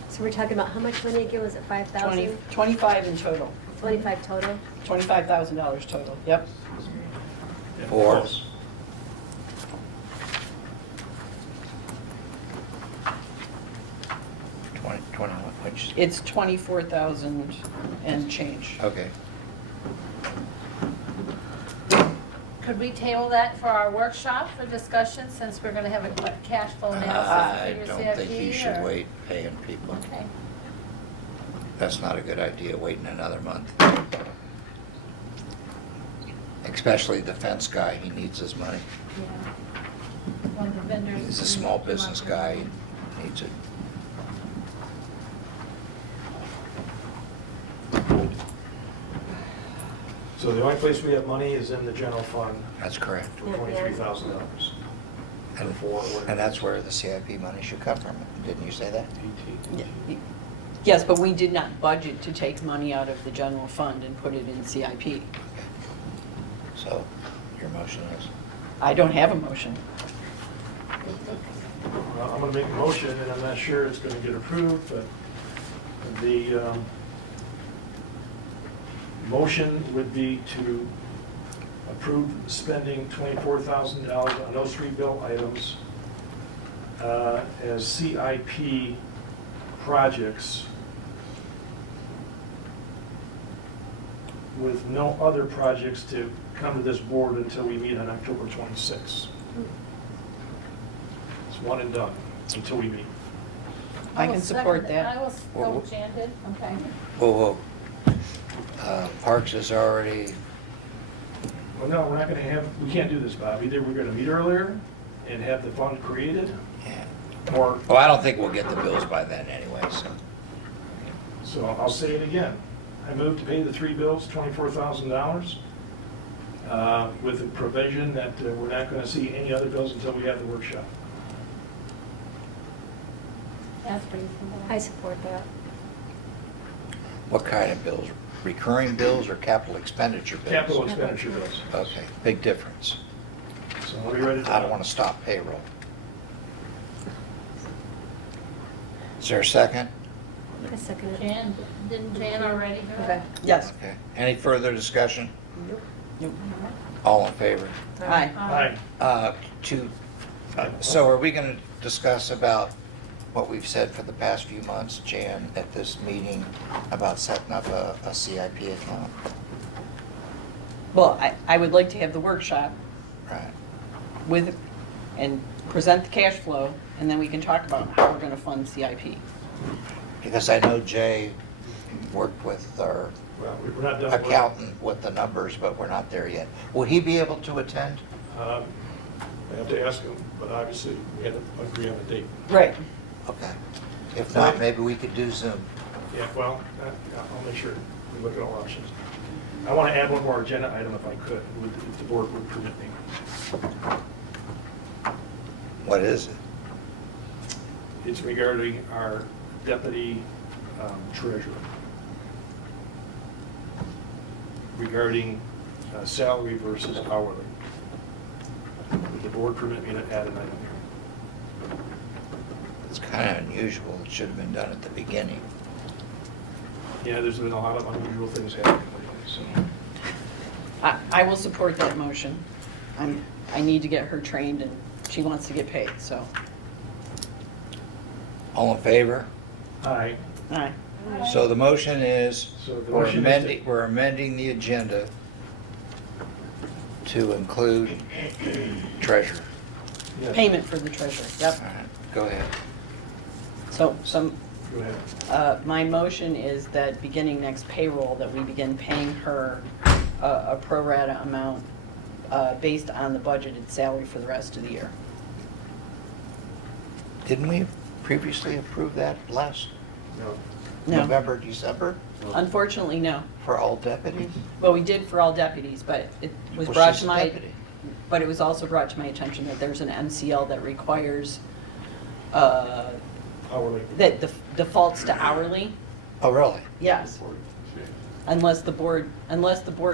So we're talking about how much money again? Was it 5,000? 25 in total, 25 total? $25,000 total, yep. Yeah, Four. bills. Twenty-one, which, It's 24,000 and change. okay. Could we table that for our workshop for discussion, since we're gonna have a cash flow analysis I of your don't CIP? think you should or- wait paying people. Okay. That's not a good idea, waiting another month. Especially the fence guy, he needs his money. Yeah. One of the vendors. He's a small business guy, he needs it. So the only place we have money is in the general fund That's correct. for $23,000. And and that's where the CIP money should come from, didn't you say that? Yeah. Yes, but we did not budget to take money out of the general fund and put it in CIP. So, your motion is? I don't have a motion. Well, I'm gonna make a motion, and I'm not sure it's gonna get approved, but the motion would be to approve spending $24,000 on those three bill items as CIP projects with no other projects to come to this board until we meet on October 26th. It's one and done until we meet. I will can support second it. that. I will, Well, Jan did, okay. Whoa, whoa. Parks is already, Well, no, we're not gonna have, we can't do this, Bob. Either we're gonna meet earlier and have the fund created, yeah. or, Well, I don't think we'll get the bills by then anyway, so. so I'll say it again. I move to pay the three bills, $24,000, with the provision that we're not gonna see any other bills until we have the workshop. That's reasonable. I support that. What kind of bills? Recurring bills or capital expenditure bills? Capital expenditure bills. Okay, big difference. So let me write it down. I don't want to stop payroll. Is there a second? I second it. Jan, didn't Jan already do it? Okay. Yes. Okay. Any further discussion? Nope. All in favor? Aye. Aye. So are we going to discuss about what we've said for the past few months, Jan, at this meeting about setting up a CIP account? Well, I would like to have the workshop Right. with, and present the cash flow, and then we can talk about how we're gonna fund CIP. Because I know Jay worked with our Well, we're not done. accountant with the numbers, but we're not there yet. Will he be able to attend? I have to ask him, but obviously we had to agree on a date. Right. Okay. If not, maybe we could do Zoom. Yeah, well, I'll make sure we look at all options. I want to add one more agenda item if I could, if the board would permit me. What is it? It's regarding our deputy treasurer. Regarding salary versus hourly. Would the board permit me to add an item here? It's kind of unusual. It should have been done at the beginning. Yeah, there's been a lot of unusual things happening lately, so. I will support that motion. I need to get her trained, and she wants to get paid, so. All in favor? Aye. Aye. So the motion is, So the we're motion is to- amending the agenda to include treasurer. Yes. Payment for the treasurer, yep. All right, go ahead. So, Go ahead. my motion is that beginning next payroll, that we begin paying her a pro rata amount based on the budgeted salary for the rest of the year. Didn't we previously approve that last No. No. November, December Unfortunately, no. for all deputies? Well, we did for all deputies, but it was Well, brought she's to a my, deputy. but it was also brought to my attention that there's an MCL that requires, Hourly. that defaults to hourly. Oh, really? Yes. Unless the board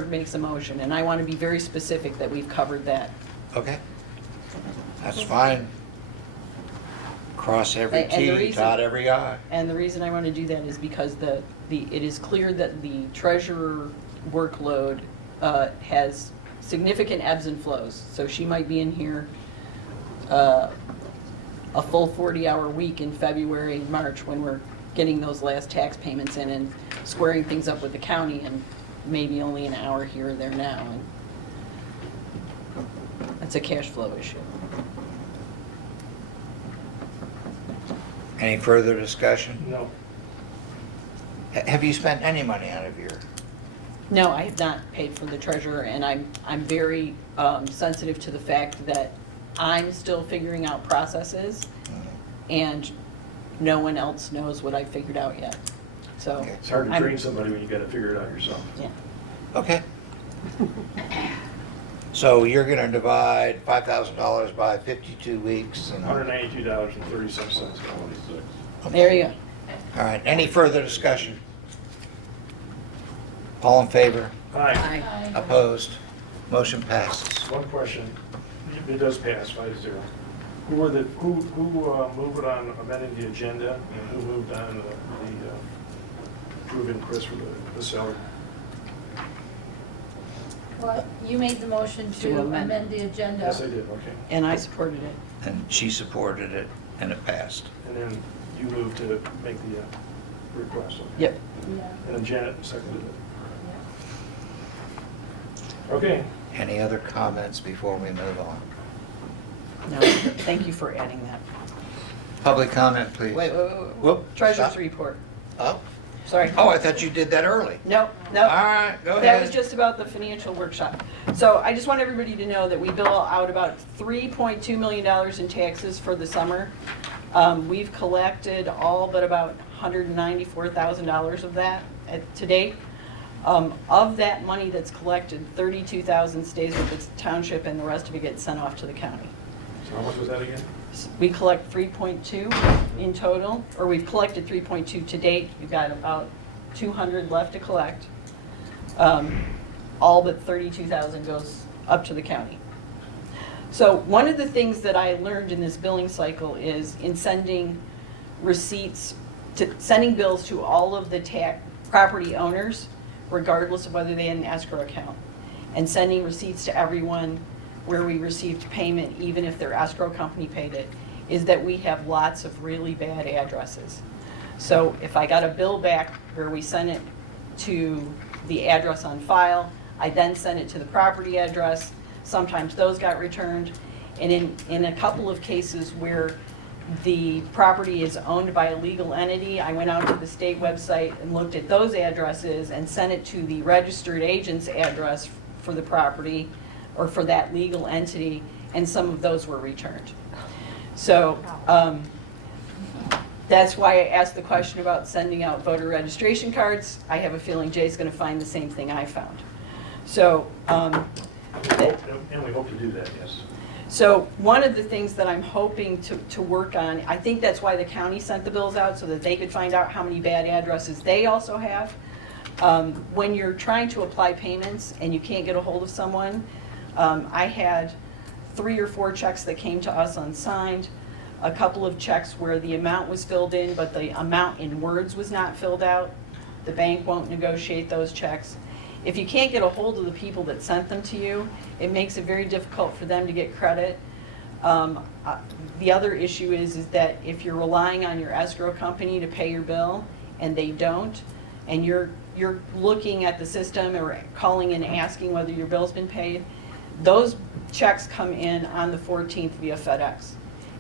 makes a motion, and I want to be very specific that we've covered that. Okay. That's fine. Cross every And the T, reason- dot every I. And the reason I want to do that is because it is clear that the treasurer workload has significant ebbs and flows. So she might be in here a full 40-hour week in February, March, when we're getting those last tax payments in and squaring things up with the county, and maybe only an hour here or there now. And that's a cash flow issue. Any further discussion? No. Have you spent any money out of your, No, I have not paid for the treasurer, and I'm very sensitive to the fact that I'm still figuring out processes, and no one else knows what I figured out yet. So, Okay. It's hard to I'm- train somebody when you got to figure it out yourself. yeah. okay. So you're gonna divide $5,000 by 52 weeks and. $192.37. There you go. All right, any further discussion? All in favor? Aye. Aye. Opposed? Motion passes. One question. It does pass 5-0. Who moved it on amending the agenda, and who moved on the approving Chris for the salary? Well, you made the motion To to amend. amend the agenda. Yes, I did, okay. And I supported it. And she supported it, and it passed. And then you moved to make the request. Okay. Yep. Yeah, And then Janet seconded it. yeah. Okay. Any other comments before we move on? No, thank you for adding that. Public comment, please. Wait. Whoop, Treasurer's stop. report. Oh, Sorry. oh, I thought you did that early. No. All right, go That was ahead. just about the financial workshop. So I just want everybody to know that we bill out about $3.2 million in taxes for the summer. We've collected all but about $194,000 of that to date. Of that money that's collected, $32,000 stays with the township and the rest of it gets sent off to the county. So how much was that again? We collect 3.2 in total, or we've collected 3.2 to date. We've got about 200 left to collect. All but 32,000 goes up to the county. So one of the things that I learned in this billing cycle is in sending receipts, sending bills to all of the property owners, regardless of whether they had an escrow account, and sending receipts to everyone where we received payment, even if their escrow company paid it, is that we have lots of really bad addresses. So if I got a bill back where we sent it to the address on file, I then sent it to the property address. Sometimes those got returned. And in a couple of cases where the property is owned by a legal entity, I went out to the state website and looked at those addresses and sent it to the registered agent's address for the property or for that legal entity, and some of those were returned. So that's why I asked the question about sending out voter registration cards. I have a feeling Jay's going to find the same thing I found. So, And we hope to do that, yes. so one of the things that I'm hoping to work on, I think that's why the county sent the bills out, so that they could find out how many bad addresses they also have. When you're trying to apply payments and you can't get a hold of someone, I had 3 or 4 checks that came to us unsigned, a couple of checks where the amount was filled in, but the amount in words was not filled out. The bank won't negotiate those checks. If you can't get a hold of the people that sent them to you, it makes it very difficult for them to get credit. The other issue is that if you're relying on your escrow company to pay your bill and they don't, and you're looking at the system or calling and asking whether your bill's been paid, those checks come in on the 14th via FedEx.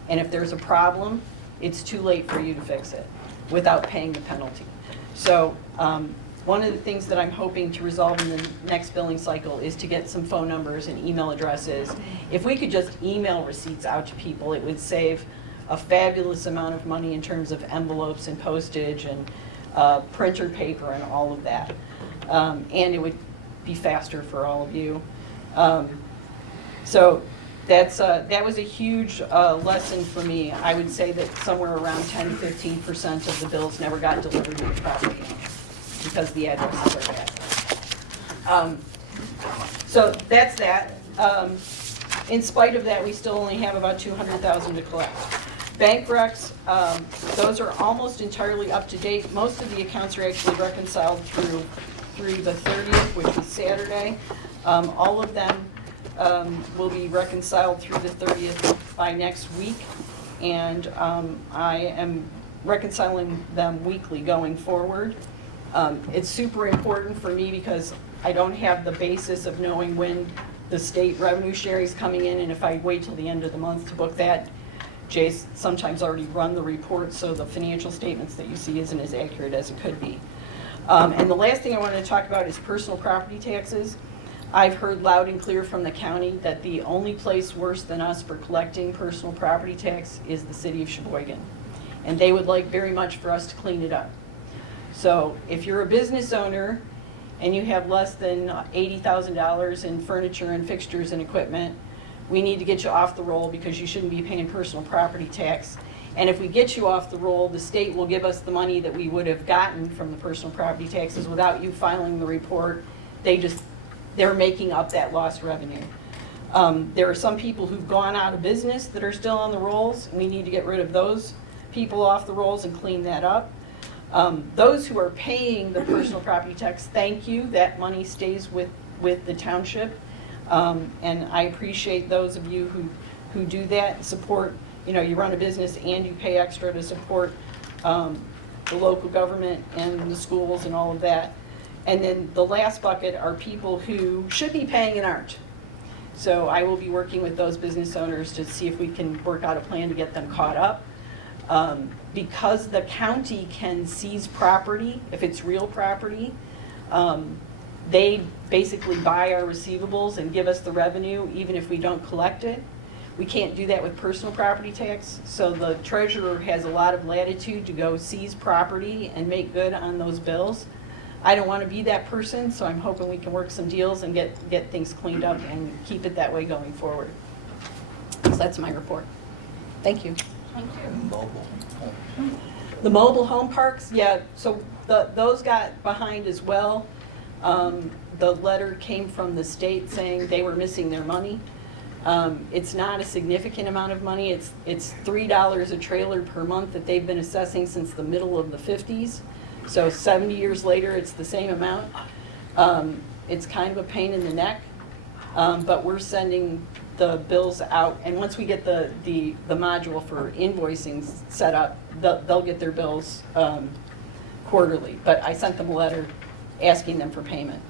And if there's a problem, it's too late for you to fix it without paying the penalty. So one of the things that I'm hoping to resolve in the next billing cycle is to get some phone numbers and email addresses. If we could just email receipts out to people, it would save a fabulous amount of money in terms of envelopes and postage and printer paper and all of that. And it would be faster for all of you. So that was a huge lesson for me. I would say that somewhere around 10-15% of the bills never got delivered to the property owner because the addresses are bad. So that's that. In spite of that, we still only have about $200,000 to collect. Bank recs, those are almost entirely up to date. Most of the accounts are actually reconciled through the 30th, which was Saturday. All of them will be reconciled through the 30th by next week, and I am reconciling them weekly going forward. It's super important for me because I don't have the basis of knowing when the state revenue share is coming in, and if I wait till the end of the month to book that, Jay's sometimes already run the report, so the financial statements that you see isn't as accurate as it could be. And the last thing I wanted to talk about is personal property taxes. I've heard loud and clear from the county that the only place worse than us for collecting personal property tax is the city of Sheboygan. And they would like very much for us to clean it up. So if you're a business owner and you have less than $80,000 in furniture and fixtures and equipment, we need to get you off the roll because you shouldn't be paying personal property tax. And if we get you off the roll, the state will give us the money that we would have gotten from the personal property taxes without you filing the report. They're making up that lost revenue. There are some people who've gone out of business that are still on the rolls. We need to get rid of those people off the rolls and clean that up. Those who are paying the personal property tax, thank you. That money stays with with the township. And I appreciate those of you who do that, support, you run a business and you pay extra to support the local government and the schools and all of that. And then the last bucket are people who should be paying and aren't. So I will be working with those business owners to see if we can work out a plan to get them caught up. Because the county can seize property, if it's real property, they basically buy our receivables and give us the revenue even if we don't collect it. We can't do that with personal property tax, so the treasurer has a lot of latitude to go seize property and make good on those bills. I don't want to be that person, so I'm hoping we can work some deals and get things cleaned up and keep it that way going forward. So that's my report. Thank you. Thank you. Mobile home. The mobile home parks, yeah, so those got behind as well. The letter came from the state saying they were missing their money. It's not a significant amount of money. It's $3 a trailer per month that they've been assessing since the middle of the 50s. So 70 years later, it's the same amount. It's kind of a pain in the neck, but we're sending the bills out. And once we get the module for invoicing set up, they'll get their bills quarterly. But I sent them a letter asking them for payment.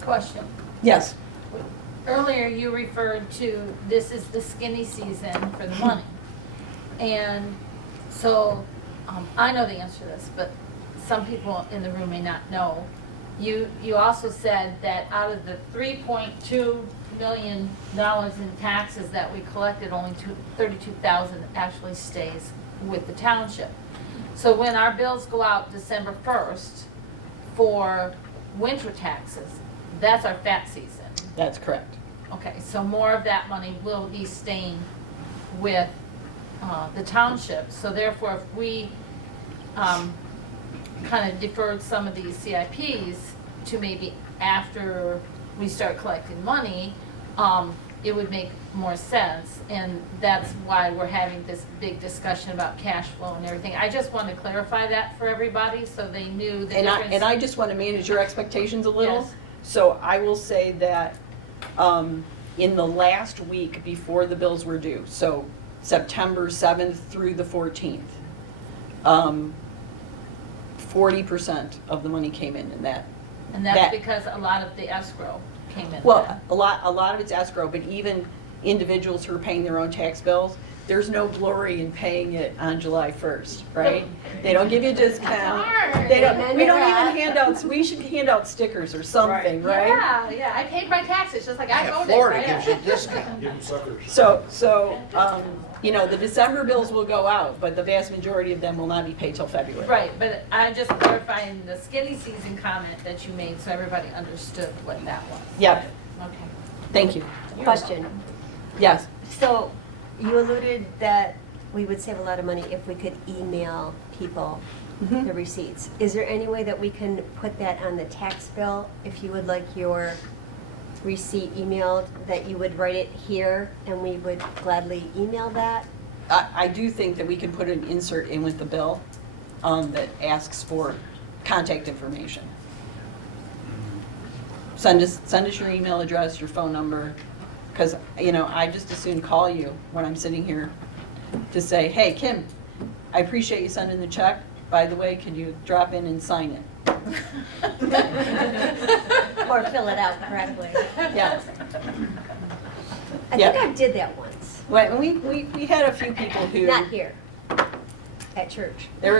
Question. Yes. Earlier, you referred to this is the skinny season for the money. And so, I know the answer to this, but some people in the room may not know. You also said that out of the $3.2 million in taxes that we collected, only $32,000 actually stays with the township. So when our bills go out December 1st for winter taxes, that's our fat season. That's correct. Okay, so more of that money will be staying with the township. So therefore, if we kind of deferred some of these CIPs to maybe after we start collecting money, it would make more sense. And that's why we're having this big discussion about cash flow and everything. I just want to clarify that for everybody so they knew the difference. And I just want to manage your expectations a little. Yes. So I will say that in the last week before the bills were due, so September 7th through the 14th, 40% of the money came in that. And that's because a lot of the escrow came in. Well, a lot of it's escrow, but even individuals who are paying their own tax bills, there's no glory in paying it on July 1st, right? They don't give you a discount. We don't even hand out, we should hand out stickers or something, right? Yeah, I paid my taxes, just like I voted, Florida right? gives you a discount. Give them suckers. So, the December bills will go out, but the vast majority of them will not be paid till February. Right, but I'm just clarifying the skinny season comment that you made so everybody understood what that was. Yep, Okay. thank you. Question. Yes. So you alluded that we would save a lot of money if we could email people the receipts. Is there any way that we can put that on the tax bill? If you would like your receipt emailed, that you would write it here and we would gladly email that? I do think that we can put an insert in with the bill that asks for contact information. Send us your email address, your phone number, because, I just as soon call you when I'm sitting here to say, hey, Kim, I appreciate you sending the check. By the way, can you drop in and sign it? Or fill it out correctly? Yeah. I Yeah. think I did that once. Well, we had a few people who. Not here, at church. There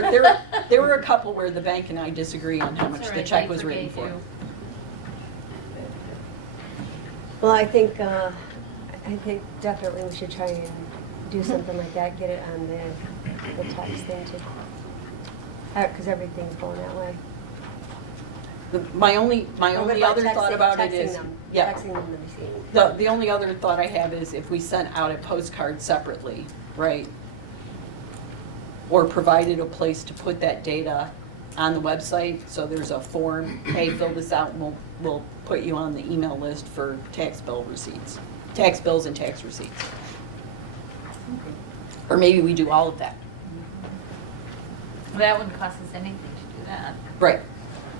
were a couple where the bank and I disagree on how That's much all the right, check they was written forgave for. you. Well, I think definitely we should try and do something like that, get it on the tax thing too. Because everything's going that way. My only Or what other thought about it texting is, them, yeah, Texting them the receipt. the only other thought I have is if we sent out a postcard separately, right? Or provided a place to put that data on the website, so there's a form, hey, fill this out and we'll put you on the email list for tax bill receipts, tax bills and tax receipts. Or maybe we do all of that. Well, that wouldn't cost us anything to do that. Right.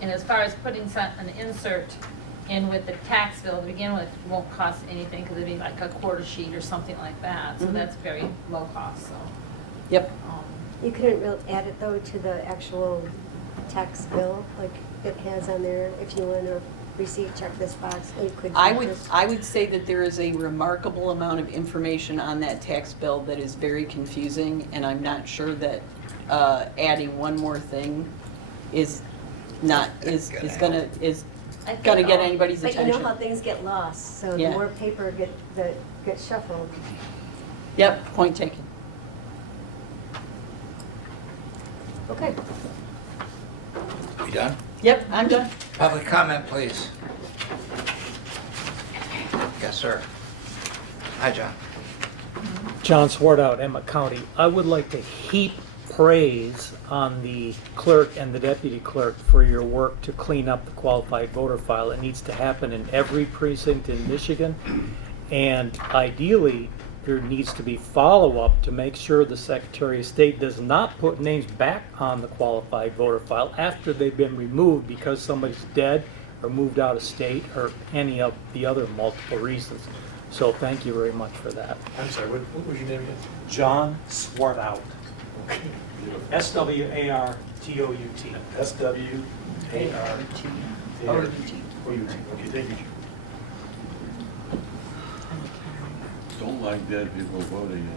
And as far as putting an insert in with the tax bill to begin with, won't cost anything because it'd be like a quarter sheet or something like that. So that's very low cost, so. Yep. You couldn't really add it though to the actual tax bill, like it has on there, if you want a receipt, check this box, you could. I check would, this. I would say that there is a remarkable amount of information on that tax bill that is very confusing, and I'm not sure that adding one more thing is not, is gonna I think get all- anybody's But you attention. know how things get lost, so the Yeah. more paper that gets shuffled. Yep, point taken. Okay. You done? Yep, I'm done. Public comment, please. Yes, sir. Hi, John. John Swartout, Emmett County. I would like to heap praise on the clerk and the deputy clerk for your work to clean up the qualified voter file. It needs to happen in every precinct in Michigan. And ideally, there needs to be follow-up to make sure the Secretary of State does not put names back on the qualified voter file after they've been removed because somebody's dead or moved out of state or any of the other multiple reasons. So thank you very much for that. I'm sorry, what was your name again? John Swartout. Okay. S-W-A-R-T-O-U-T. S-W-A-R-T. O-U-T. O-U-T, okay, thank you. Don't like dead people voting,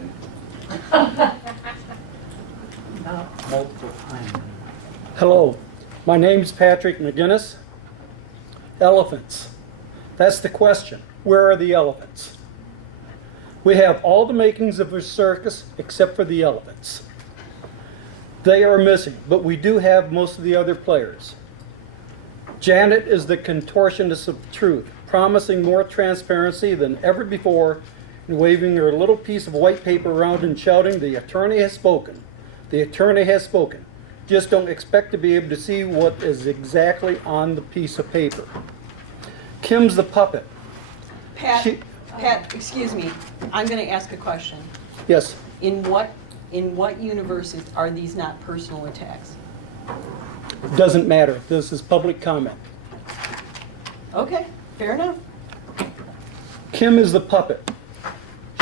Multiple times. Hello, my name's Patrick McGinnis. Elephants. That's the question. Where are the elephants? We have all the makings of a circus except for the elephants. They are missing, but we do have most of the other players. Janet is the contortionist of truth, promising more transparency than ever before and waving her little piece of white paper around and shouting, "The attorney has spoken. The attorney has spoken." Just don't expect to be able to see what is exactly on the piece of paper. Kim's the puppet. Pat, She- excuse me, I'm gonna ask a question. Yes, In what universe are these not personal attacks? doesn't matter. This is public comment. Okay, fair enough. Kim is the puppet.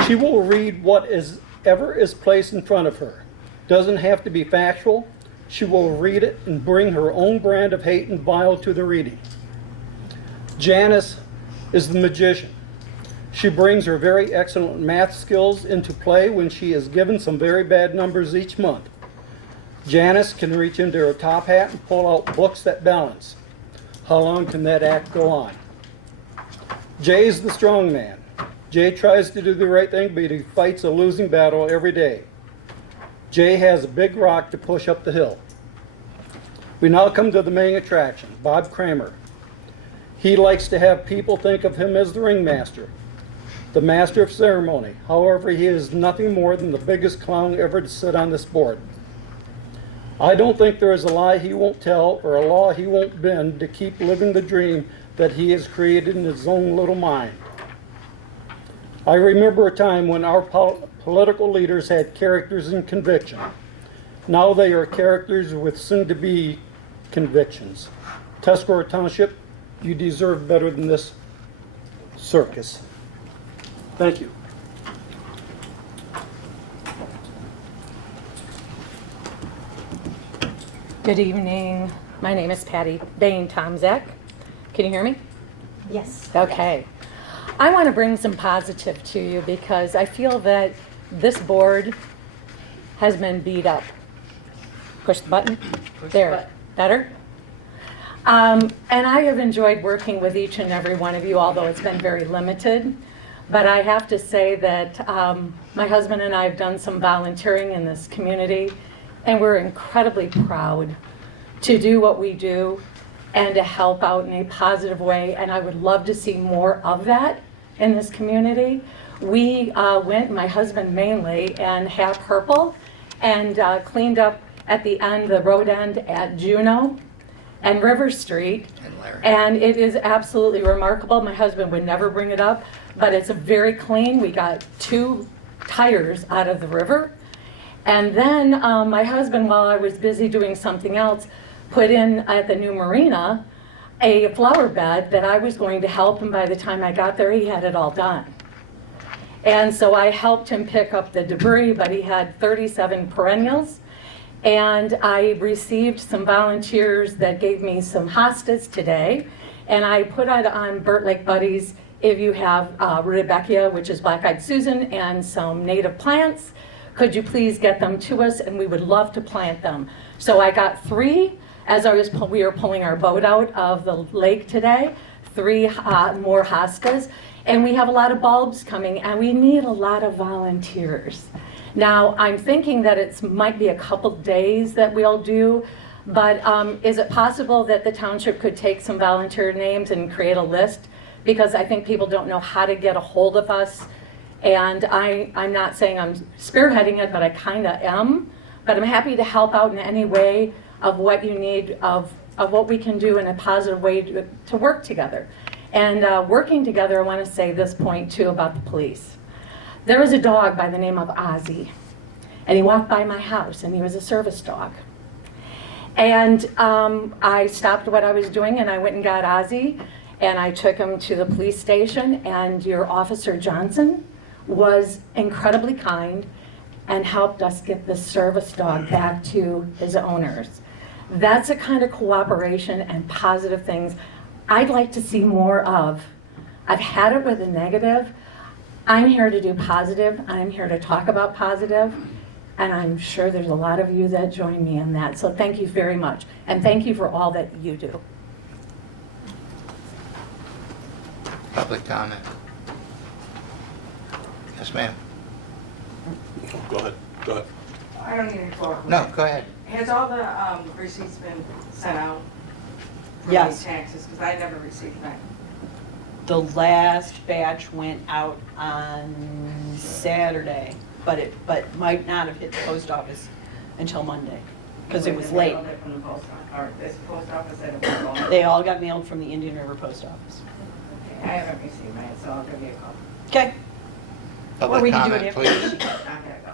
She will read what is ever is placed in front of her. Doesn't have to be factual. She will read it and bring her own brand of hate and vile to the reading. Janice is the magician. She brings her very excellent math skills into play when she is given some very bad numbers each month. Janice can reach into her top hat and pull out books that balance. How long can that act go on? Jay's the strong man. Jay tries to do the right thing, but he fights a losing battle every day. Jay has a big rock to push up the hill. We now come to the main attraction, Bob Kramer. He likes to have people think of him as the ringmaster, the master of ceremony. However, he is nothing more than the biggest clown ever to sit on this board. I don't think there is a lie he won't tell or a law he won't bend to keep living the dream that he has created in his own little mind. I remember a time when our political leaders had characters and conviction. Now they are characters with soon-to-be convictions. Tuscarora Township, you deserve better than this circus. Thank you. Good evening. My name is Patty Bain-Tomzak. Can you hear me? Yes. Okay. I want to bring some positive to you because I feel that this board has been beat up. Push the button. There. Better? And I have enjoyed working with each and every one of you, although it's been very limited. But I have to say that my husband and I have done some volunteering in this community, and we're incredibly proud to do what we do and to help out in a positive way. And I would love to see more of that in this community. We went, my husband mainly, and had purple and cleaned up at the end, the road end at Juneau and River Street. And it is absolutely remarkable. My husband would never bring it up, but it's very clean. We got 2 tires out of the river. And then my husband, while I was busy doing something else, put in at the new marina a flower bed that I was going to help him. By the time I got there, he had it all done. And so I helped him pick up the debris, but he had 37 perennials. And I received some volunteers that gave me some hostas today. And I put it on Burt Lake Buddies. If you have rudbeckia, which is black-eyed Susan, and some native plants, could you please get them to us? And we would love to plant them. So I got 3 as we were pulling our boat out of the lake today, 3 more hostas. And we have a lot of bulbs coming, and we need a lot of volunteers. Now, I'm thinking that it might be a couple days that we'll do, but is it possible that the township could take some volunteer names and create a list? Because I think people don't know how to get a hold of us. And I'm not saying I'm spearheading it, but I kind of am. But I'm happy to help out in any way of what you need, of what we can do in a positive way to work together. And working together, I want to say this point too about the police. There was a dog by the name of Ozzy, and he walked by my house, and he was a service dog. And I stopped what I was doing, and I went and got Ozzy, and I took him to the police station, and your Officer Johnson was incredibly kind and helped us get this service dog back to his owners. That's a kind of cooperation and positive things I'd like to see more of. I've had it with the negative. I'm here to do positive. I'm here to talk about positive. And I'm sure there's a lot of you that join me in that. So thank you very much. And thank you for all that you do. Public comment. Yes, ma'am. Go ahead. I don't need any follow-up. No, go ahead. Has all the receipts been sent out for Yes. these taxes? Because I never received mine. The last batch went out on Saturday, but it might not have hit the post office until Monday, because it was late. They mailed it from the post office, or this post office said it was going. They all got mailed from the Indian River Post Office. I haven't received mine, so I'll give you a call. Okay. Or we Public can do it comment, after. please. I gotta go.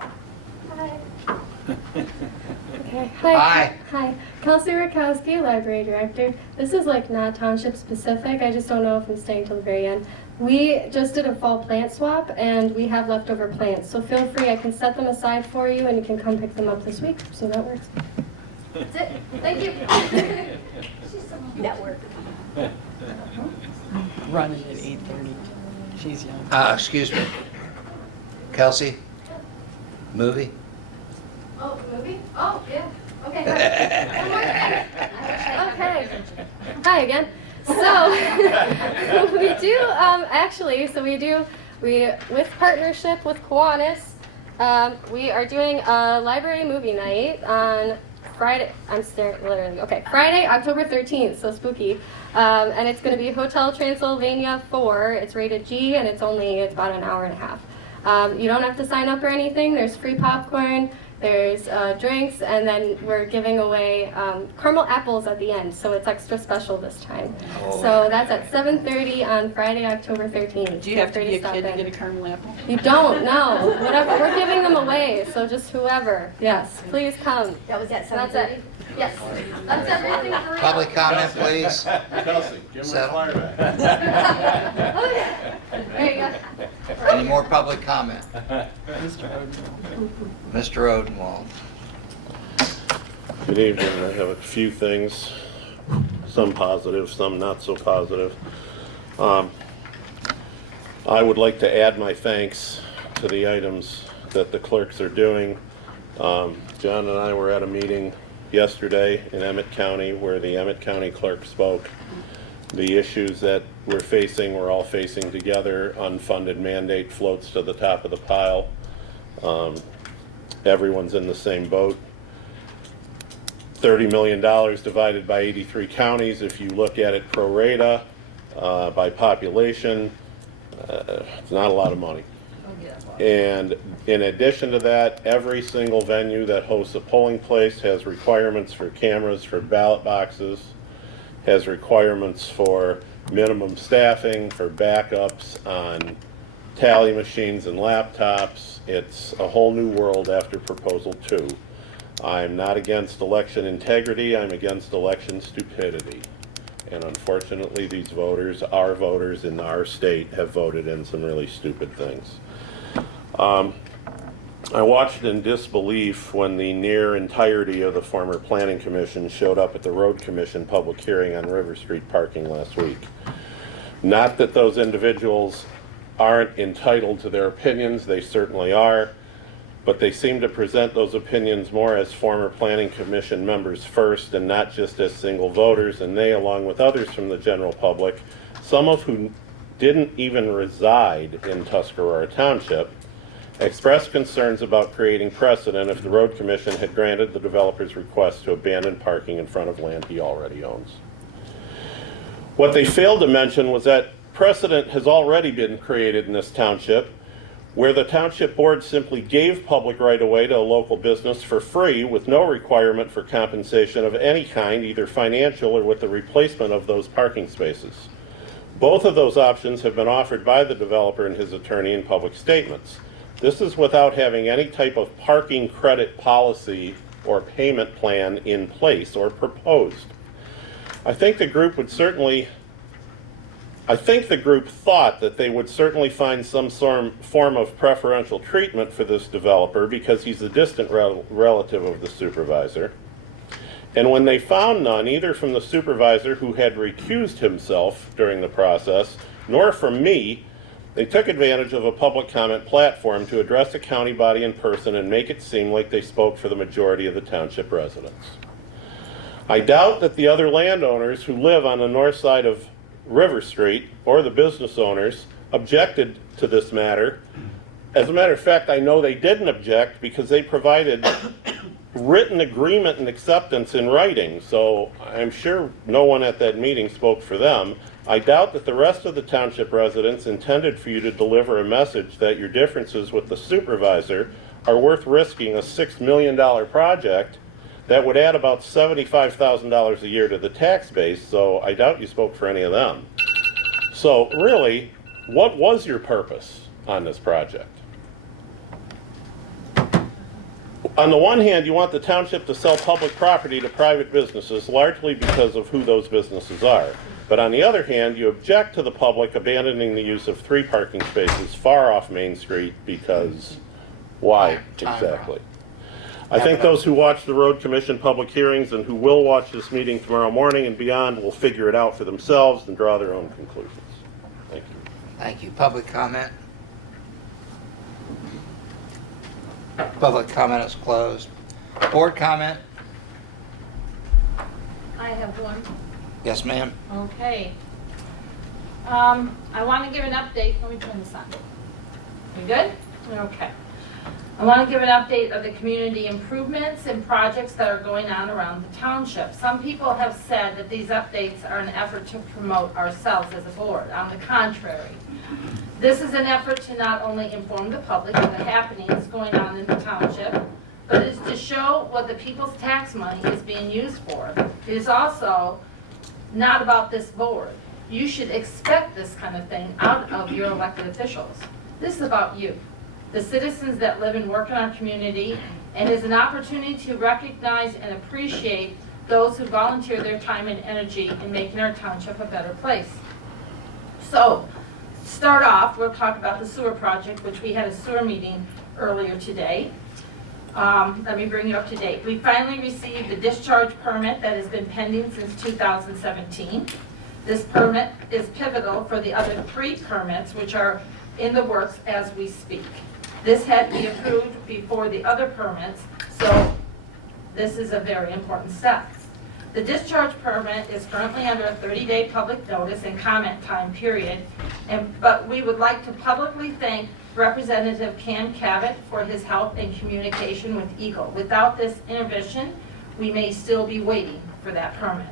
Okay. Hi. Hi. Kelsey Rakowski, Library Director. This is like not township specific. I just don't know if I'm staying till the very end. We just did a fall plant swap and we have leftover plants. So feel free, I can set them aside for you and you can come pick them up this week. So that works. That's it. Thank you. Network. Running at 8:30. She's young. Excuse me. Kelsey? Movie? Oh, movie? Oh, yeah. Okay. One more thing. Okay. Hi again. So we do with partnership with Kiwanis, we are doing a library movie night on Friday. I'm staring literally. Okay, Friday, October 13th. So spooky. And it's going to be Hotel Transylvania 4. It's rated G, and it's about an hour and a half. You don't have to sign up or anything. There's free popcorn. There's drinks, and then we're giving away caramel apples at the end, so it's extra special this time. Oh. So that's at 7:30 on Friday, October 13th. Do you have to be a Stop kid to in. get a caramel apple? You don't, no. Whatever, we're giving them away, so just whoever. Yes, please come. That was at That's 7:30? it. Yes, that's everything for real. Public comment, please. Kelsey, give him his Settle. flyer back. There you go. Any more public comment? Mr. Odenwald. Mr. Odenwald. Good evening. I have a few things, some positive, some not so positive. I would like to add my thanks to the items that the clerks are doing. John and I were at a meeting yesterday in Emmett County where the Emmett County clerk spoke. The issues that we're all facing together. Unfunded mandate floats to the top of the pile. Everyone's in the same boat. $30 million divided by 83 counties. If you look at it pro rata by population, it's not a lot of money. And in addition to that, every single venue that hosts a polling place has requirements for cameras, for ballot boxes, has requirements for minimum staffing, for backups on tally machines and laptops. It's a whole new world after Proposal 2. I'm not against election integrity, I'm against election stupidity. And unfortunately, these voters, our voters in our state, have voted in some really stupid things. I watched in disbelief when the near entirety of the former Planning Commission showed up at the Road Commission public hearing on River Street parking last week. Not that those individuals aren't entitled to their opinions, they certainly are, but they seem to present those opinions more as former Planning Commission members first and not just as single voters, and they, along with others from the general public, some of whom didn't even reside in Tuscarora Township, expressed concerns about creating precedent if the Road Commission had granted the developer's request to abandon parking in front of land he already owns. What they failed to mention was that precedent has already been created in this township, where the township board simply gave public right-of-way to a local business for free with no requirement for compensation of any kind, either financial or with the replacement of those parking spaces. Both of those options have been offered by the developer and his attorney in public statements. This is without having any type of parking credit policy or payment plan in place or proposed. I think the group thought that they would certainly find some form of preferential treatment for this developer because he's a distant relative of the supervisor. And when they found none, either from the supervisor who had recused himself during the process, nor from me, they took advantage of a public comment platform to address a county body in person and make it seem like they spoke for the majority of the township residents. I doubt that the other landowners who live on the north side of River Street, or the business owners, objected to this matter. As a matter of fact, I know they didn't object because they provided written agreement and acceptance in writing, so I'm sure no one at that meeting spoke for them. I doubt that the rest of the township residents intended for you to deliver a message that your differences with the supervisor are worth risking a $6 million project that would add about $75,000 a year to the tax base, so I doubt you spoke for any of them. So really, what was your purpose on this project? On the one hand, you want the township to sell public property to private businesses, largely because of who those businesses are. But on the other hand, you object to the public abandoning the use of 3 parking spaces far off Main Street because why exactly? I think those who watch the Road Commission public hearings and who will watch this meeting tomorrow morning and beyond will figure it out for themselves and draw their own conclusions. Thank you. Thank you. Public comment? Public comment is closed. Board comment? I have one. Yes, ma'am. Okay. I want to give an update. Let me turn this on. You good? Okay. I want to give an update of the community improvements and projects that are going on around the township. Some people have said that these updates are an effort to promote ourselves as a board. On the contrary, this is an effort to not only inform the public of the happenings going on in the township, but it is to show what the people's tax money is being used for. It is also not about this board. You should expect this kind of thing out of your elected officials. This is about you, the citizens that live and work in our community, and is an opportunity to recognize and appreciate those who volunteer their time and energy in making our township a better place. So, start off, we'll talk about the sewer project, which we had a sewer meeting earlier today. Let me bring you up to date. We finally received the discharge permit that has been pending since 2017. This permit is pivotal for the other 3 permits, which are in the works as we speak. This had to be approved before the other permits, so this is a very important step. The discharge permit is currently under a 30-day public notice and comment time period, but we would like to publicly thank Representative Cam Cabot for his help in communication with Eagle. Without this intervention, we may still be waiting for that permit.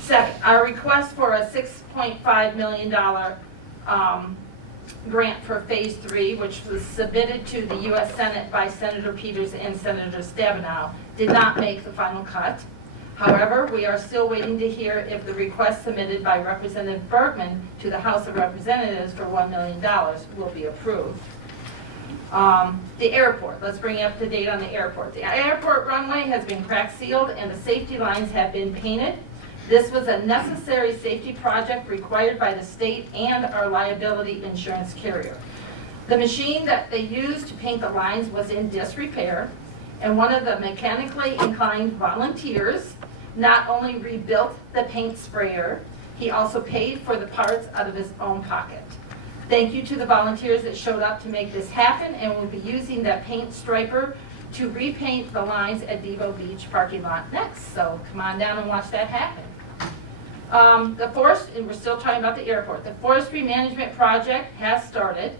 Second, our request for a $6.5 million grant for Phase 3, which was submitted to the U.S. Senate by Senator Peters and Senator Stabenow, did not make the final cut. However, we are still waiting to hear if the request submitted by Representative Bergman to the House of Representatives for $1 million will be approved. The airport, let's bring you up to date on the airport. The airport runway has been crack sealed and the safety lines have been painted. This was a necessary safety project required by the state and our liability insurance carrier. The machine that they used to paint the lines was in disrepair, and one of the mechanically inclined volunteers not only rebuilt the paint sprayer, he also paid for the parts out of his own pocket. Thank you to the volunteers that showed up to make this happen, and we'll be using that paint striper to repaint the lines at Devo Beach parking lot next. So come on down and watch that happen. The forest, and we're still talking about the airport, the forestry management project has started,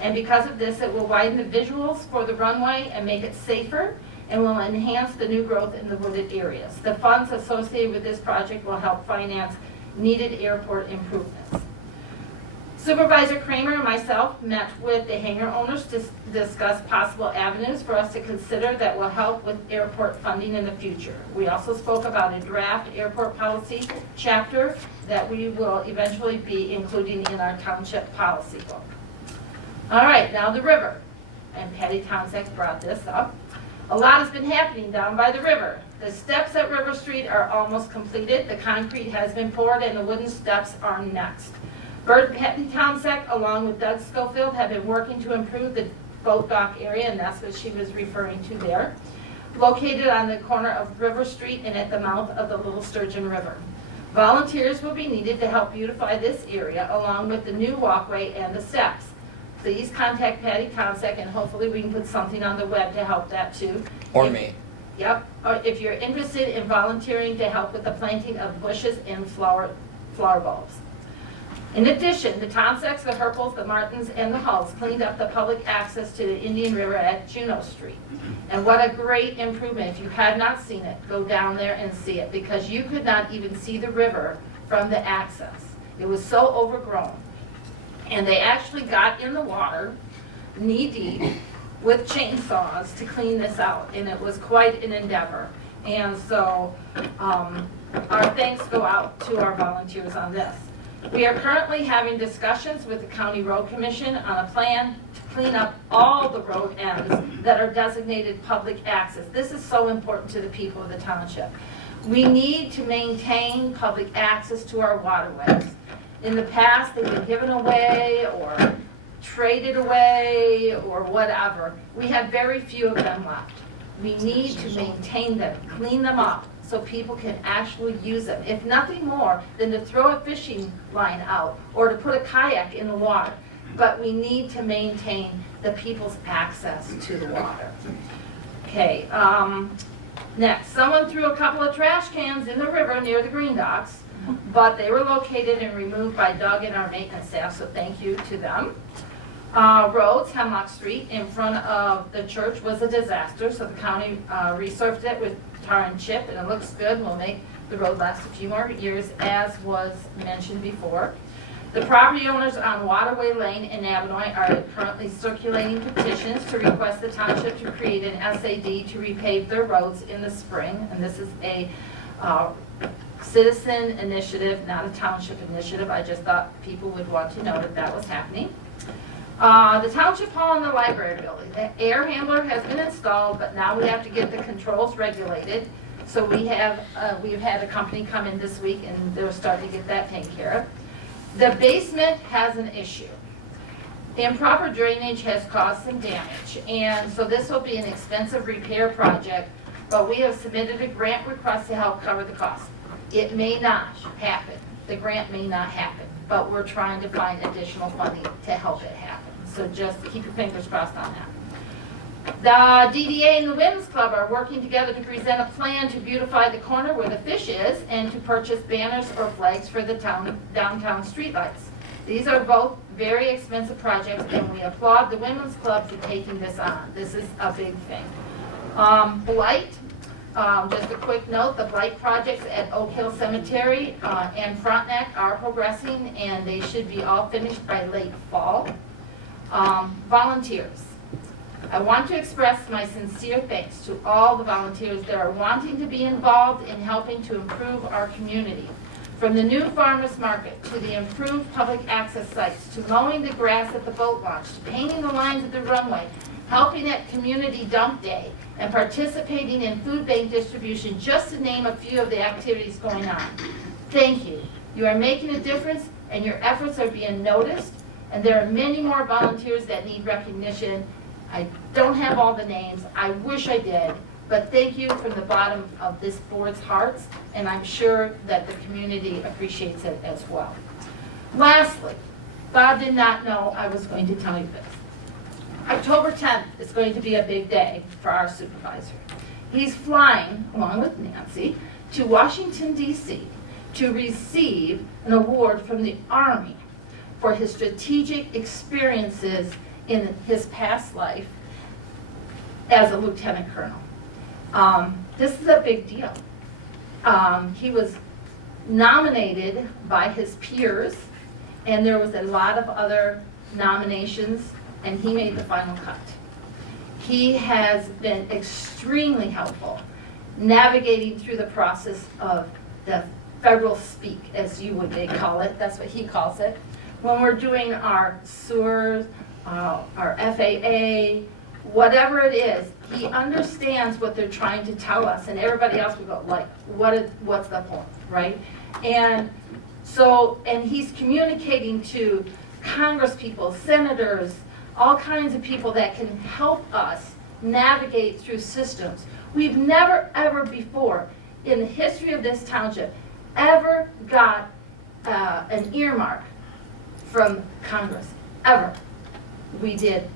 and because of this, it will widen the visuals for the runway and make it safer, and will enhance the new growth in the wooded areas. The funds associated with this project will help finance needed airport improvements. Supervisor Kramer and myself met with the hangar owners to discuss possible avenues for us to consider that will help with airport funding in the future. We also spoke about a draft airport policy chapter that we will eventually be including in our township policy book. All right, now the river. And Patty Townsend brought this up. A lot has been happening down by the river. The steps at River Street are almost completed. The concrete has been poured and the wooden steps are next. Bert Patty Townsend, along with Doug Schofield, have been working to improve the boat dock area, and that's what she was referring to there. Located on the corner of River Street and at the mouth of the Little Sturgeon River. Volunteers will be needed to help beautify this area, along with the new walkway and the steps. Please contact Patty Townsend, and hopefully we can put something on the web to help that too. Or me. Yep, or if you're interested in volunteering to help with the planting of bushes and flower bulbs. In addition, the Townsends, the Herpels, the Martins, and the Hulls cleaned up the public access to the Indian River at Juneau Street. And what a great improvement. If you had not seen it, go down there and see it, because you could not even see the river from the access. It was so overgrown. And they actually got in the water, knee-deep, with chainsaws to clean this out, and it was quite an endeavor. And so our thanks go out to our volunteers on this. We are currently having discussions with the County Road Commission on a plan to clean up all the road ends that are designated public access. This is so important to the people of the township. We need to maintain public access to our waterways. In the past, they've been given away or traded away or whatever. We have very few of them left. We need to maintain them, clean them up, so people can actually use them. If nothing more than to throw a fishing line out or to put a kayak in the water. But we need to maintain the people's access to the water. Okay, next, someone threw a couple of trash cans in the river near the green docks, but they were located and removed by Doug and our maintenance staff, so thank you to them. Roads, Hemlock Street in front of the church was a disaster, so the county resurfaced it with tar and chip, and it looks good. We'll make the road last a few more years, as was mentioned before. The property owners on Waterway Lane in Navinoy are currently circulating petitions to request the township to create an SAD to repave their roads in the spring, and this is a citizen initiative, not a township initiative. I just thought people would want to know that that was happening. The township hall and the library building. The air handler has been installed, but now we have to get the controls regulated. So we've had a company come in this week, and they're starting to get that taken care of. The basement has an issue. Improper drainage has caused some damage, and so this will be an expensive repair project, but we have submitted a grant request to help cover the cost. It may not happen. The grant may not happen, but we're trying to find additional funding to help it happen. So just keep your fingers crossed on that. The DDA and the Women's Club are working together to present a plan to beautify the corner where the fish is and to purchase banners or flags for the downtown streetlights. These are both very expensive projects, and we applaud the Women's Club for taking this on. This is a big thing. Blight. Just a quick note, the blight projects at Oak Hill Cemetery and Frontenac are progressing, and they should be all finished by late fall. Volunteers. I want to express my sincere thanks to all the volunteers that are wanting to be involved in helping to improve our community. From the new farmers market, to the improved public access sites, to mowing the grass at the boat launch, to painting the lines at the runway, helping at Community Dump Day, and participating in food bank distribution, just to name a few of the activities going on. Thank you. You are making a difference, and your efforts are being noticed, and there are many more volunteers that need recognition. I don't have all the names. I wish I did, but thank you from the bottom of this board's hearts, and I'm sure that the community appreciates it as well. Lastly, Bob did not know I was going to tell you this. October 10th is going to be a big day for our supervisor. He's flying, along with Nancy, to Washington, D.C. to receive an award from the Army for his strategic experiences in his past life as a lieutenant colonel. This is a big deal. He was nominated by his peers, and there was a lot of other nominations, and he made the final cut. He has been extremely helpful navigating through the process of the federal speak, as you would call it. That's what he calls it. When we're doing our sewers, our FAA, whatever it is, he understands what they're trying to tell us, and everybody else would go, like, what's the point, right? And so, and he's communicating to Congress people, senators, all kinds of people that can help us navigate through systems. We've never, ever before, in the history of this township, ever got an earmark from Congress, ever. We did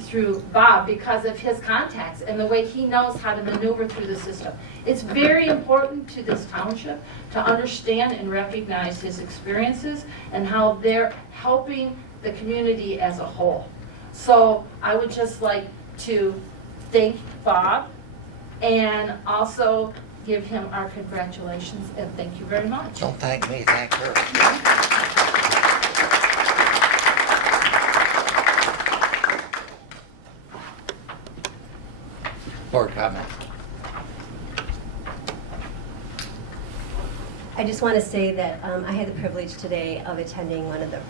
through Bob because of his contacts and the way he knows how to maneuver through the system. It's very important to this township to understand and recognize his experiences and how they're helping the community as a whole. So I would just like to thank Bob and also give him our congratulations and thank you very much. Don't thank me, thank her. Board comment. I just want to say that I had the privilege today of attending one of the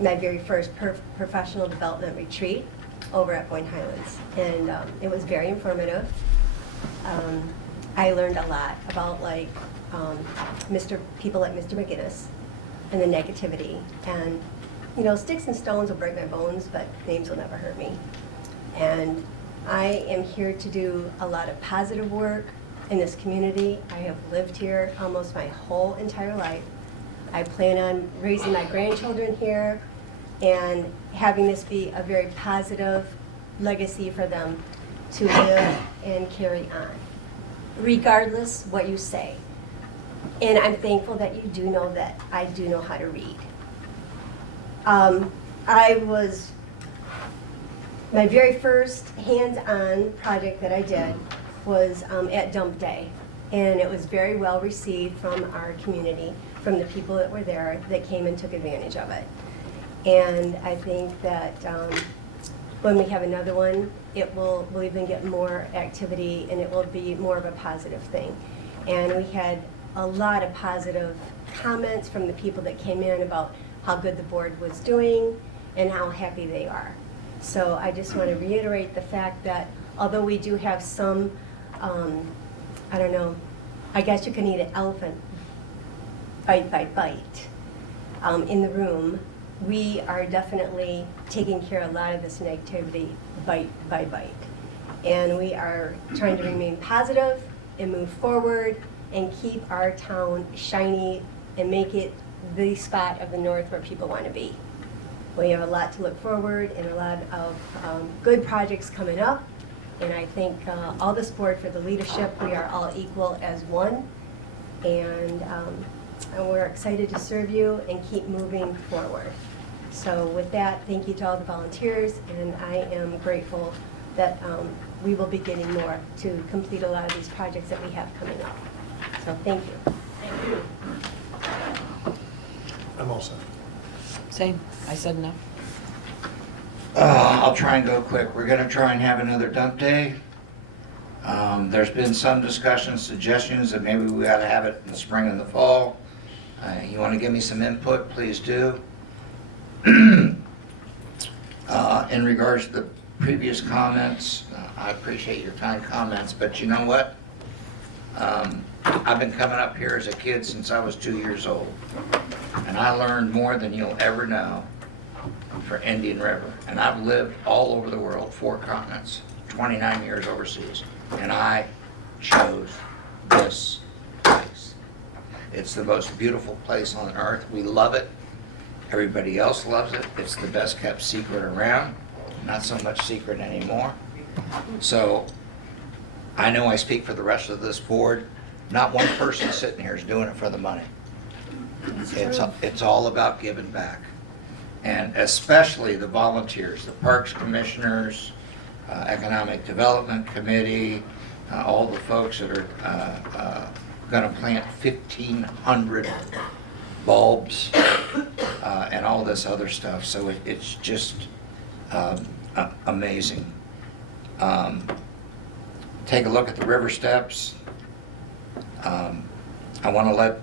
my very first professional development retreat over at Boyne Highlands, and it was very informative. I learned a lot about people like Mr. McGinnis and the negativity, and you know, sticks and stones will break my bones, but names will never hurt me. And I am here to do a lot of positive work in this community. I have lived here almost my whole entire life. I plan on raising my grandchildren here and having this be a very positive legacy for them to live and carry on, regardless what you say. And I'm thankful that you do know that I do know how to read. My very first hands-on project that I did was at Dump Day, and it was very well received from our community, from the people that were there that came and took advantage of it. And I think that when we have another one, we'll even get more activity, and it will be more of a positive thing. And we had a lot of positive comments from the people that came in about how good the board was doing and how happy they are. So I just want to reiterate the fact that although we do have some, I don't know, I guess you can eat an elephant bite by bite in the room, we are definitely taking care of a lot of this negativity bite by bite. And we are trying to remain positive and move forward and keep our town shiny and make it the spot of the north where people want to be. We have a lot to look forward and a lot of good projects coming up. And I thank all the board for the leadership. We are all equal as one. And we're excited to serve you and keep moving forward. So with that, thank you to all the volunteers. And I am grateful that we will be getting more to complete a lot of these projects that we have coming up. So thank you. Thank you. I'm all set. Same. I said enough. I'll try and go quick. We're going to try and have another dump day. There's been some discussions, suggestions that maybe we ought to have it in the spring and the fall. You want to give me some input, please do. In regards to the previous comments. I appreciate your kind comments, but you know what? I've been coming up here as a kid since I was 2 years old, and I learned more than you'll ever know for Indian River. And I've lived all over the world, 4 continents, 29 years overseas, and I chose this place. It's the most beautiful place on earth. We love it. Everybody else loves it. It's the best kept secret around. Not so much secret anymore. So I know I speak for the rest of this board. Not one person sitting here is doing it for the money. It's all about giving back. And especially the volunteers, the Parks Commissioners, Economic Development Committee, all the folks that are going to plant 1,500 bulbs and all this other stuff. So it's just amazing. Take a look at the river steps. I want to let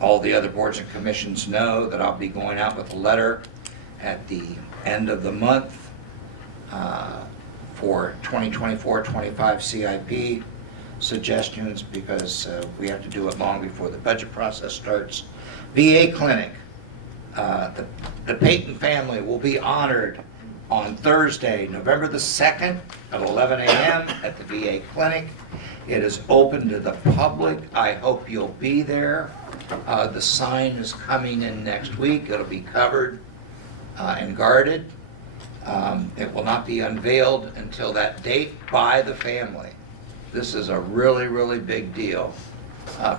all the other boards and commissions know that I'll be going out with a letter at the end of the month for 2024-25 CIP suggestions, because we have to do it long before the budget process starts. VA clinic. The Payton family will be honored on Thursday, November the 2nd at 11 a.m. at the VA clinic. It is open to the public. I hope you'll be there. The sign is coming in next week. It'll be covered and guarded. It will not be unveiled until that date by the family. This is a really, really big deal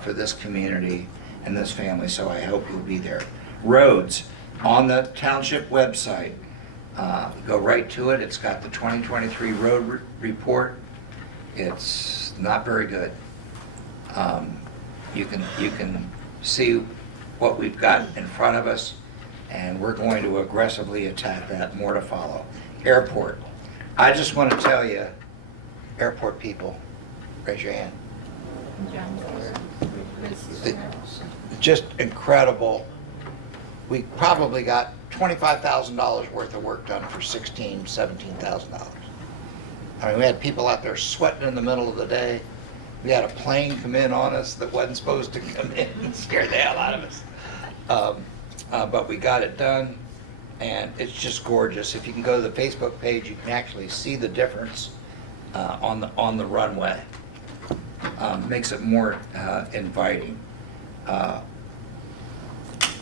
for this community and this family, so I hope you'll be there. Roads, on the township website, go right to it. It's got the 2023 road report. It's not very good. You can see what we've got in front of us, and we're going to aggressively attack that. More to follow. Airport. I just want to tell you, airport people, raise your hand. Just incredible. We probably got $25,000 worth of work done for $16,000, $17,000. I mean, we had people out there sweating in the middle of the day. We had a plane come in on us that wasn't supposed to come in and scare the hell out of us. But we got it done, and it's just gorgeous. If you can go to the Facebook page, you can actually see the difference on the runway. Makes it more inviting.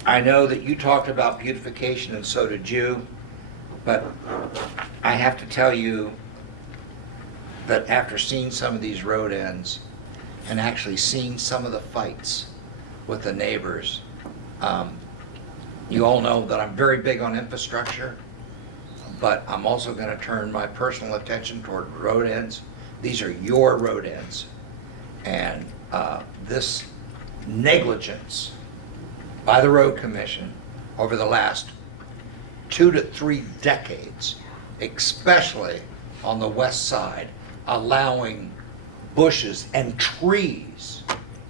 I know that you talked about beautification, and so did you, but I have to tell you that after seeing some of these road ends and actually seeing some of the fights with the neighbors, you all know that I'm very big on infrastructure, but I'm also going to turn my personal attention toward road ends. These are your road ends, and this negligence by the road commission over the last 2 to 3 decades, especially on the west side, allowing bushes and trees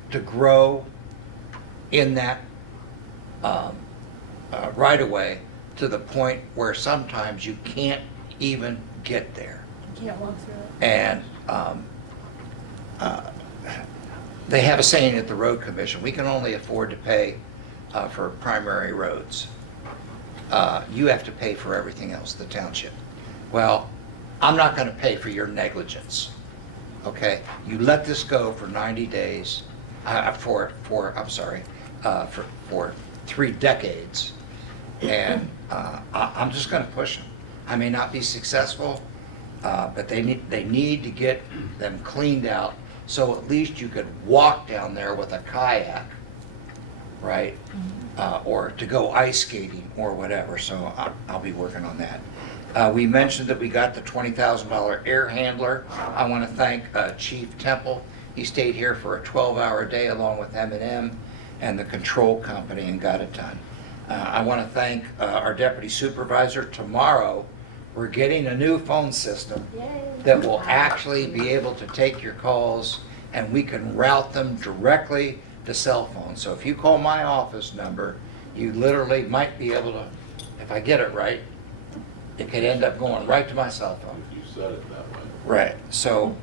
to grow in that right of way to the point where sometimes you can't even get there. You can't walk through it. And they have a saying at the road commission: we can only afford to pay for primary roads. You have to pay for everything else, the township. Well, I'm not going to pay for your negligence. Okay, you let this go for 90 days, for 3 decades, and I'm just going to push them. I may not be successful, but they need to get them cleaned out, so at least you could walk down there with a kayak, right? Or to go ice skating or whatever. So I'll be working on that. We mentioned that we got the $20,000 air handler. I want to thank Chief Temple. He stayed here for a 12-hour day along with M&M and the control company and got it done. I want to thank our deputy supervisor. Tomorrow, we're getting a new phone system that will actually be able to take your calls, and we can route them directly to cell phones. So if you call my office number, you literally might be able to, if I get it right, it could end up going right to my cell phone. You said it that way. Right, so,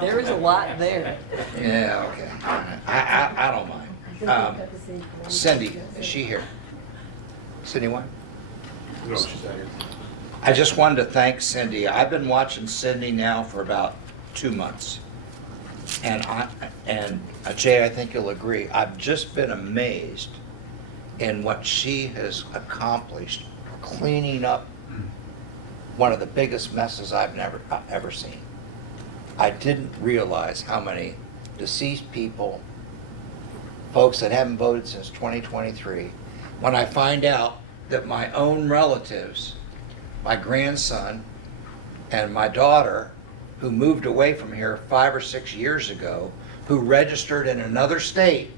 There is a lot there. yeah, okay. I don't mind. Cindy, is she here? Cindy what? No, she's not here. I just wanted to thank Cindy. I've been watching Cindy now for about 2 months. And Jay, I think you'll agree, I've just been amazed in what she has accomplished cleaning up one of the biggest messes I've ever seen. I didn't realize how many deceased people, folks that haven't voted since 2023, when I find out that my own relatives, my grandson and my daughter, who moved away from here 5 or 6 years ago, who registered in another state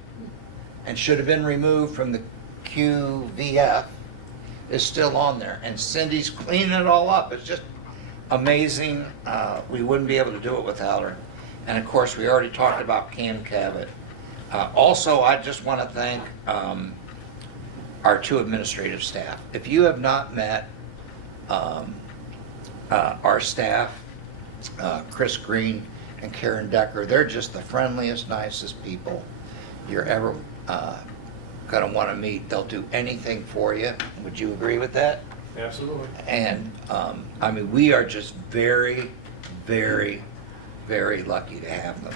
and should have been removed from the QVF, is still on there. And Cindy's cleaning it all up. It's just amazing. We wouldn't be able to do it without her. And of course, we already talked about Cam Cabot. Also, I just want to thank our 2 administrative staff. If you have not met our staff, Chris Green and Karen Decker, they're just the friendliest, nicest people you're ever going to want to meet. They'll do anything for you. Would you agree with that? Absolutely. And I mean, we are just very, very, very lucky to have them.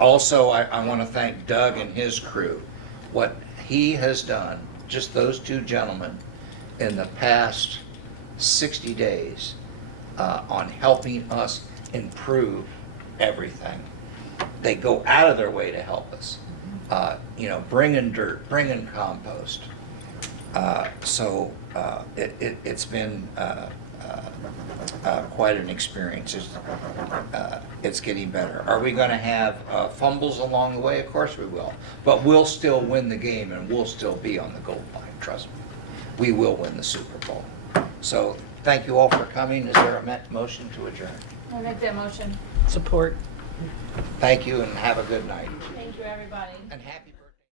Also, I want to thank Doug and his crew. What he has done, just those 2 gentlemen, in the past 60 days on helping us improve everything. They go out of their way to help us. Bringing dirt, bringing compost. It's been quite an experience. It's getting better. Are we going to have fumbles along the way? Of course we will. But we'll still win the game, and we'll still be on the goal line, trust me. We will win the Super Bowl. So thank you all for coming. Is there a motion to adjourn? I make that motion. Support. Thank you, and have a good night. Thank you, everybody. And happy birthday.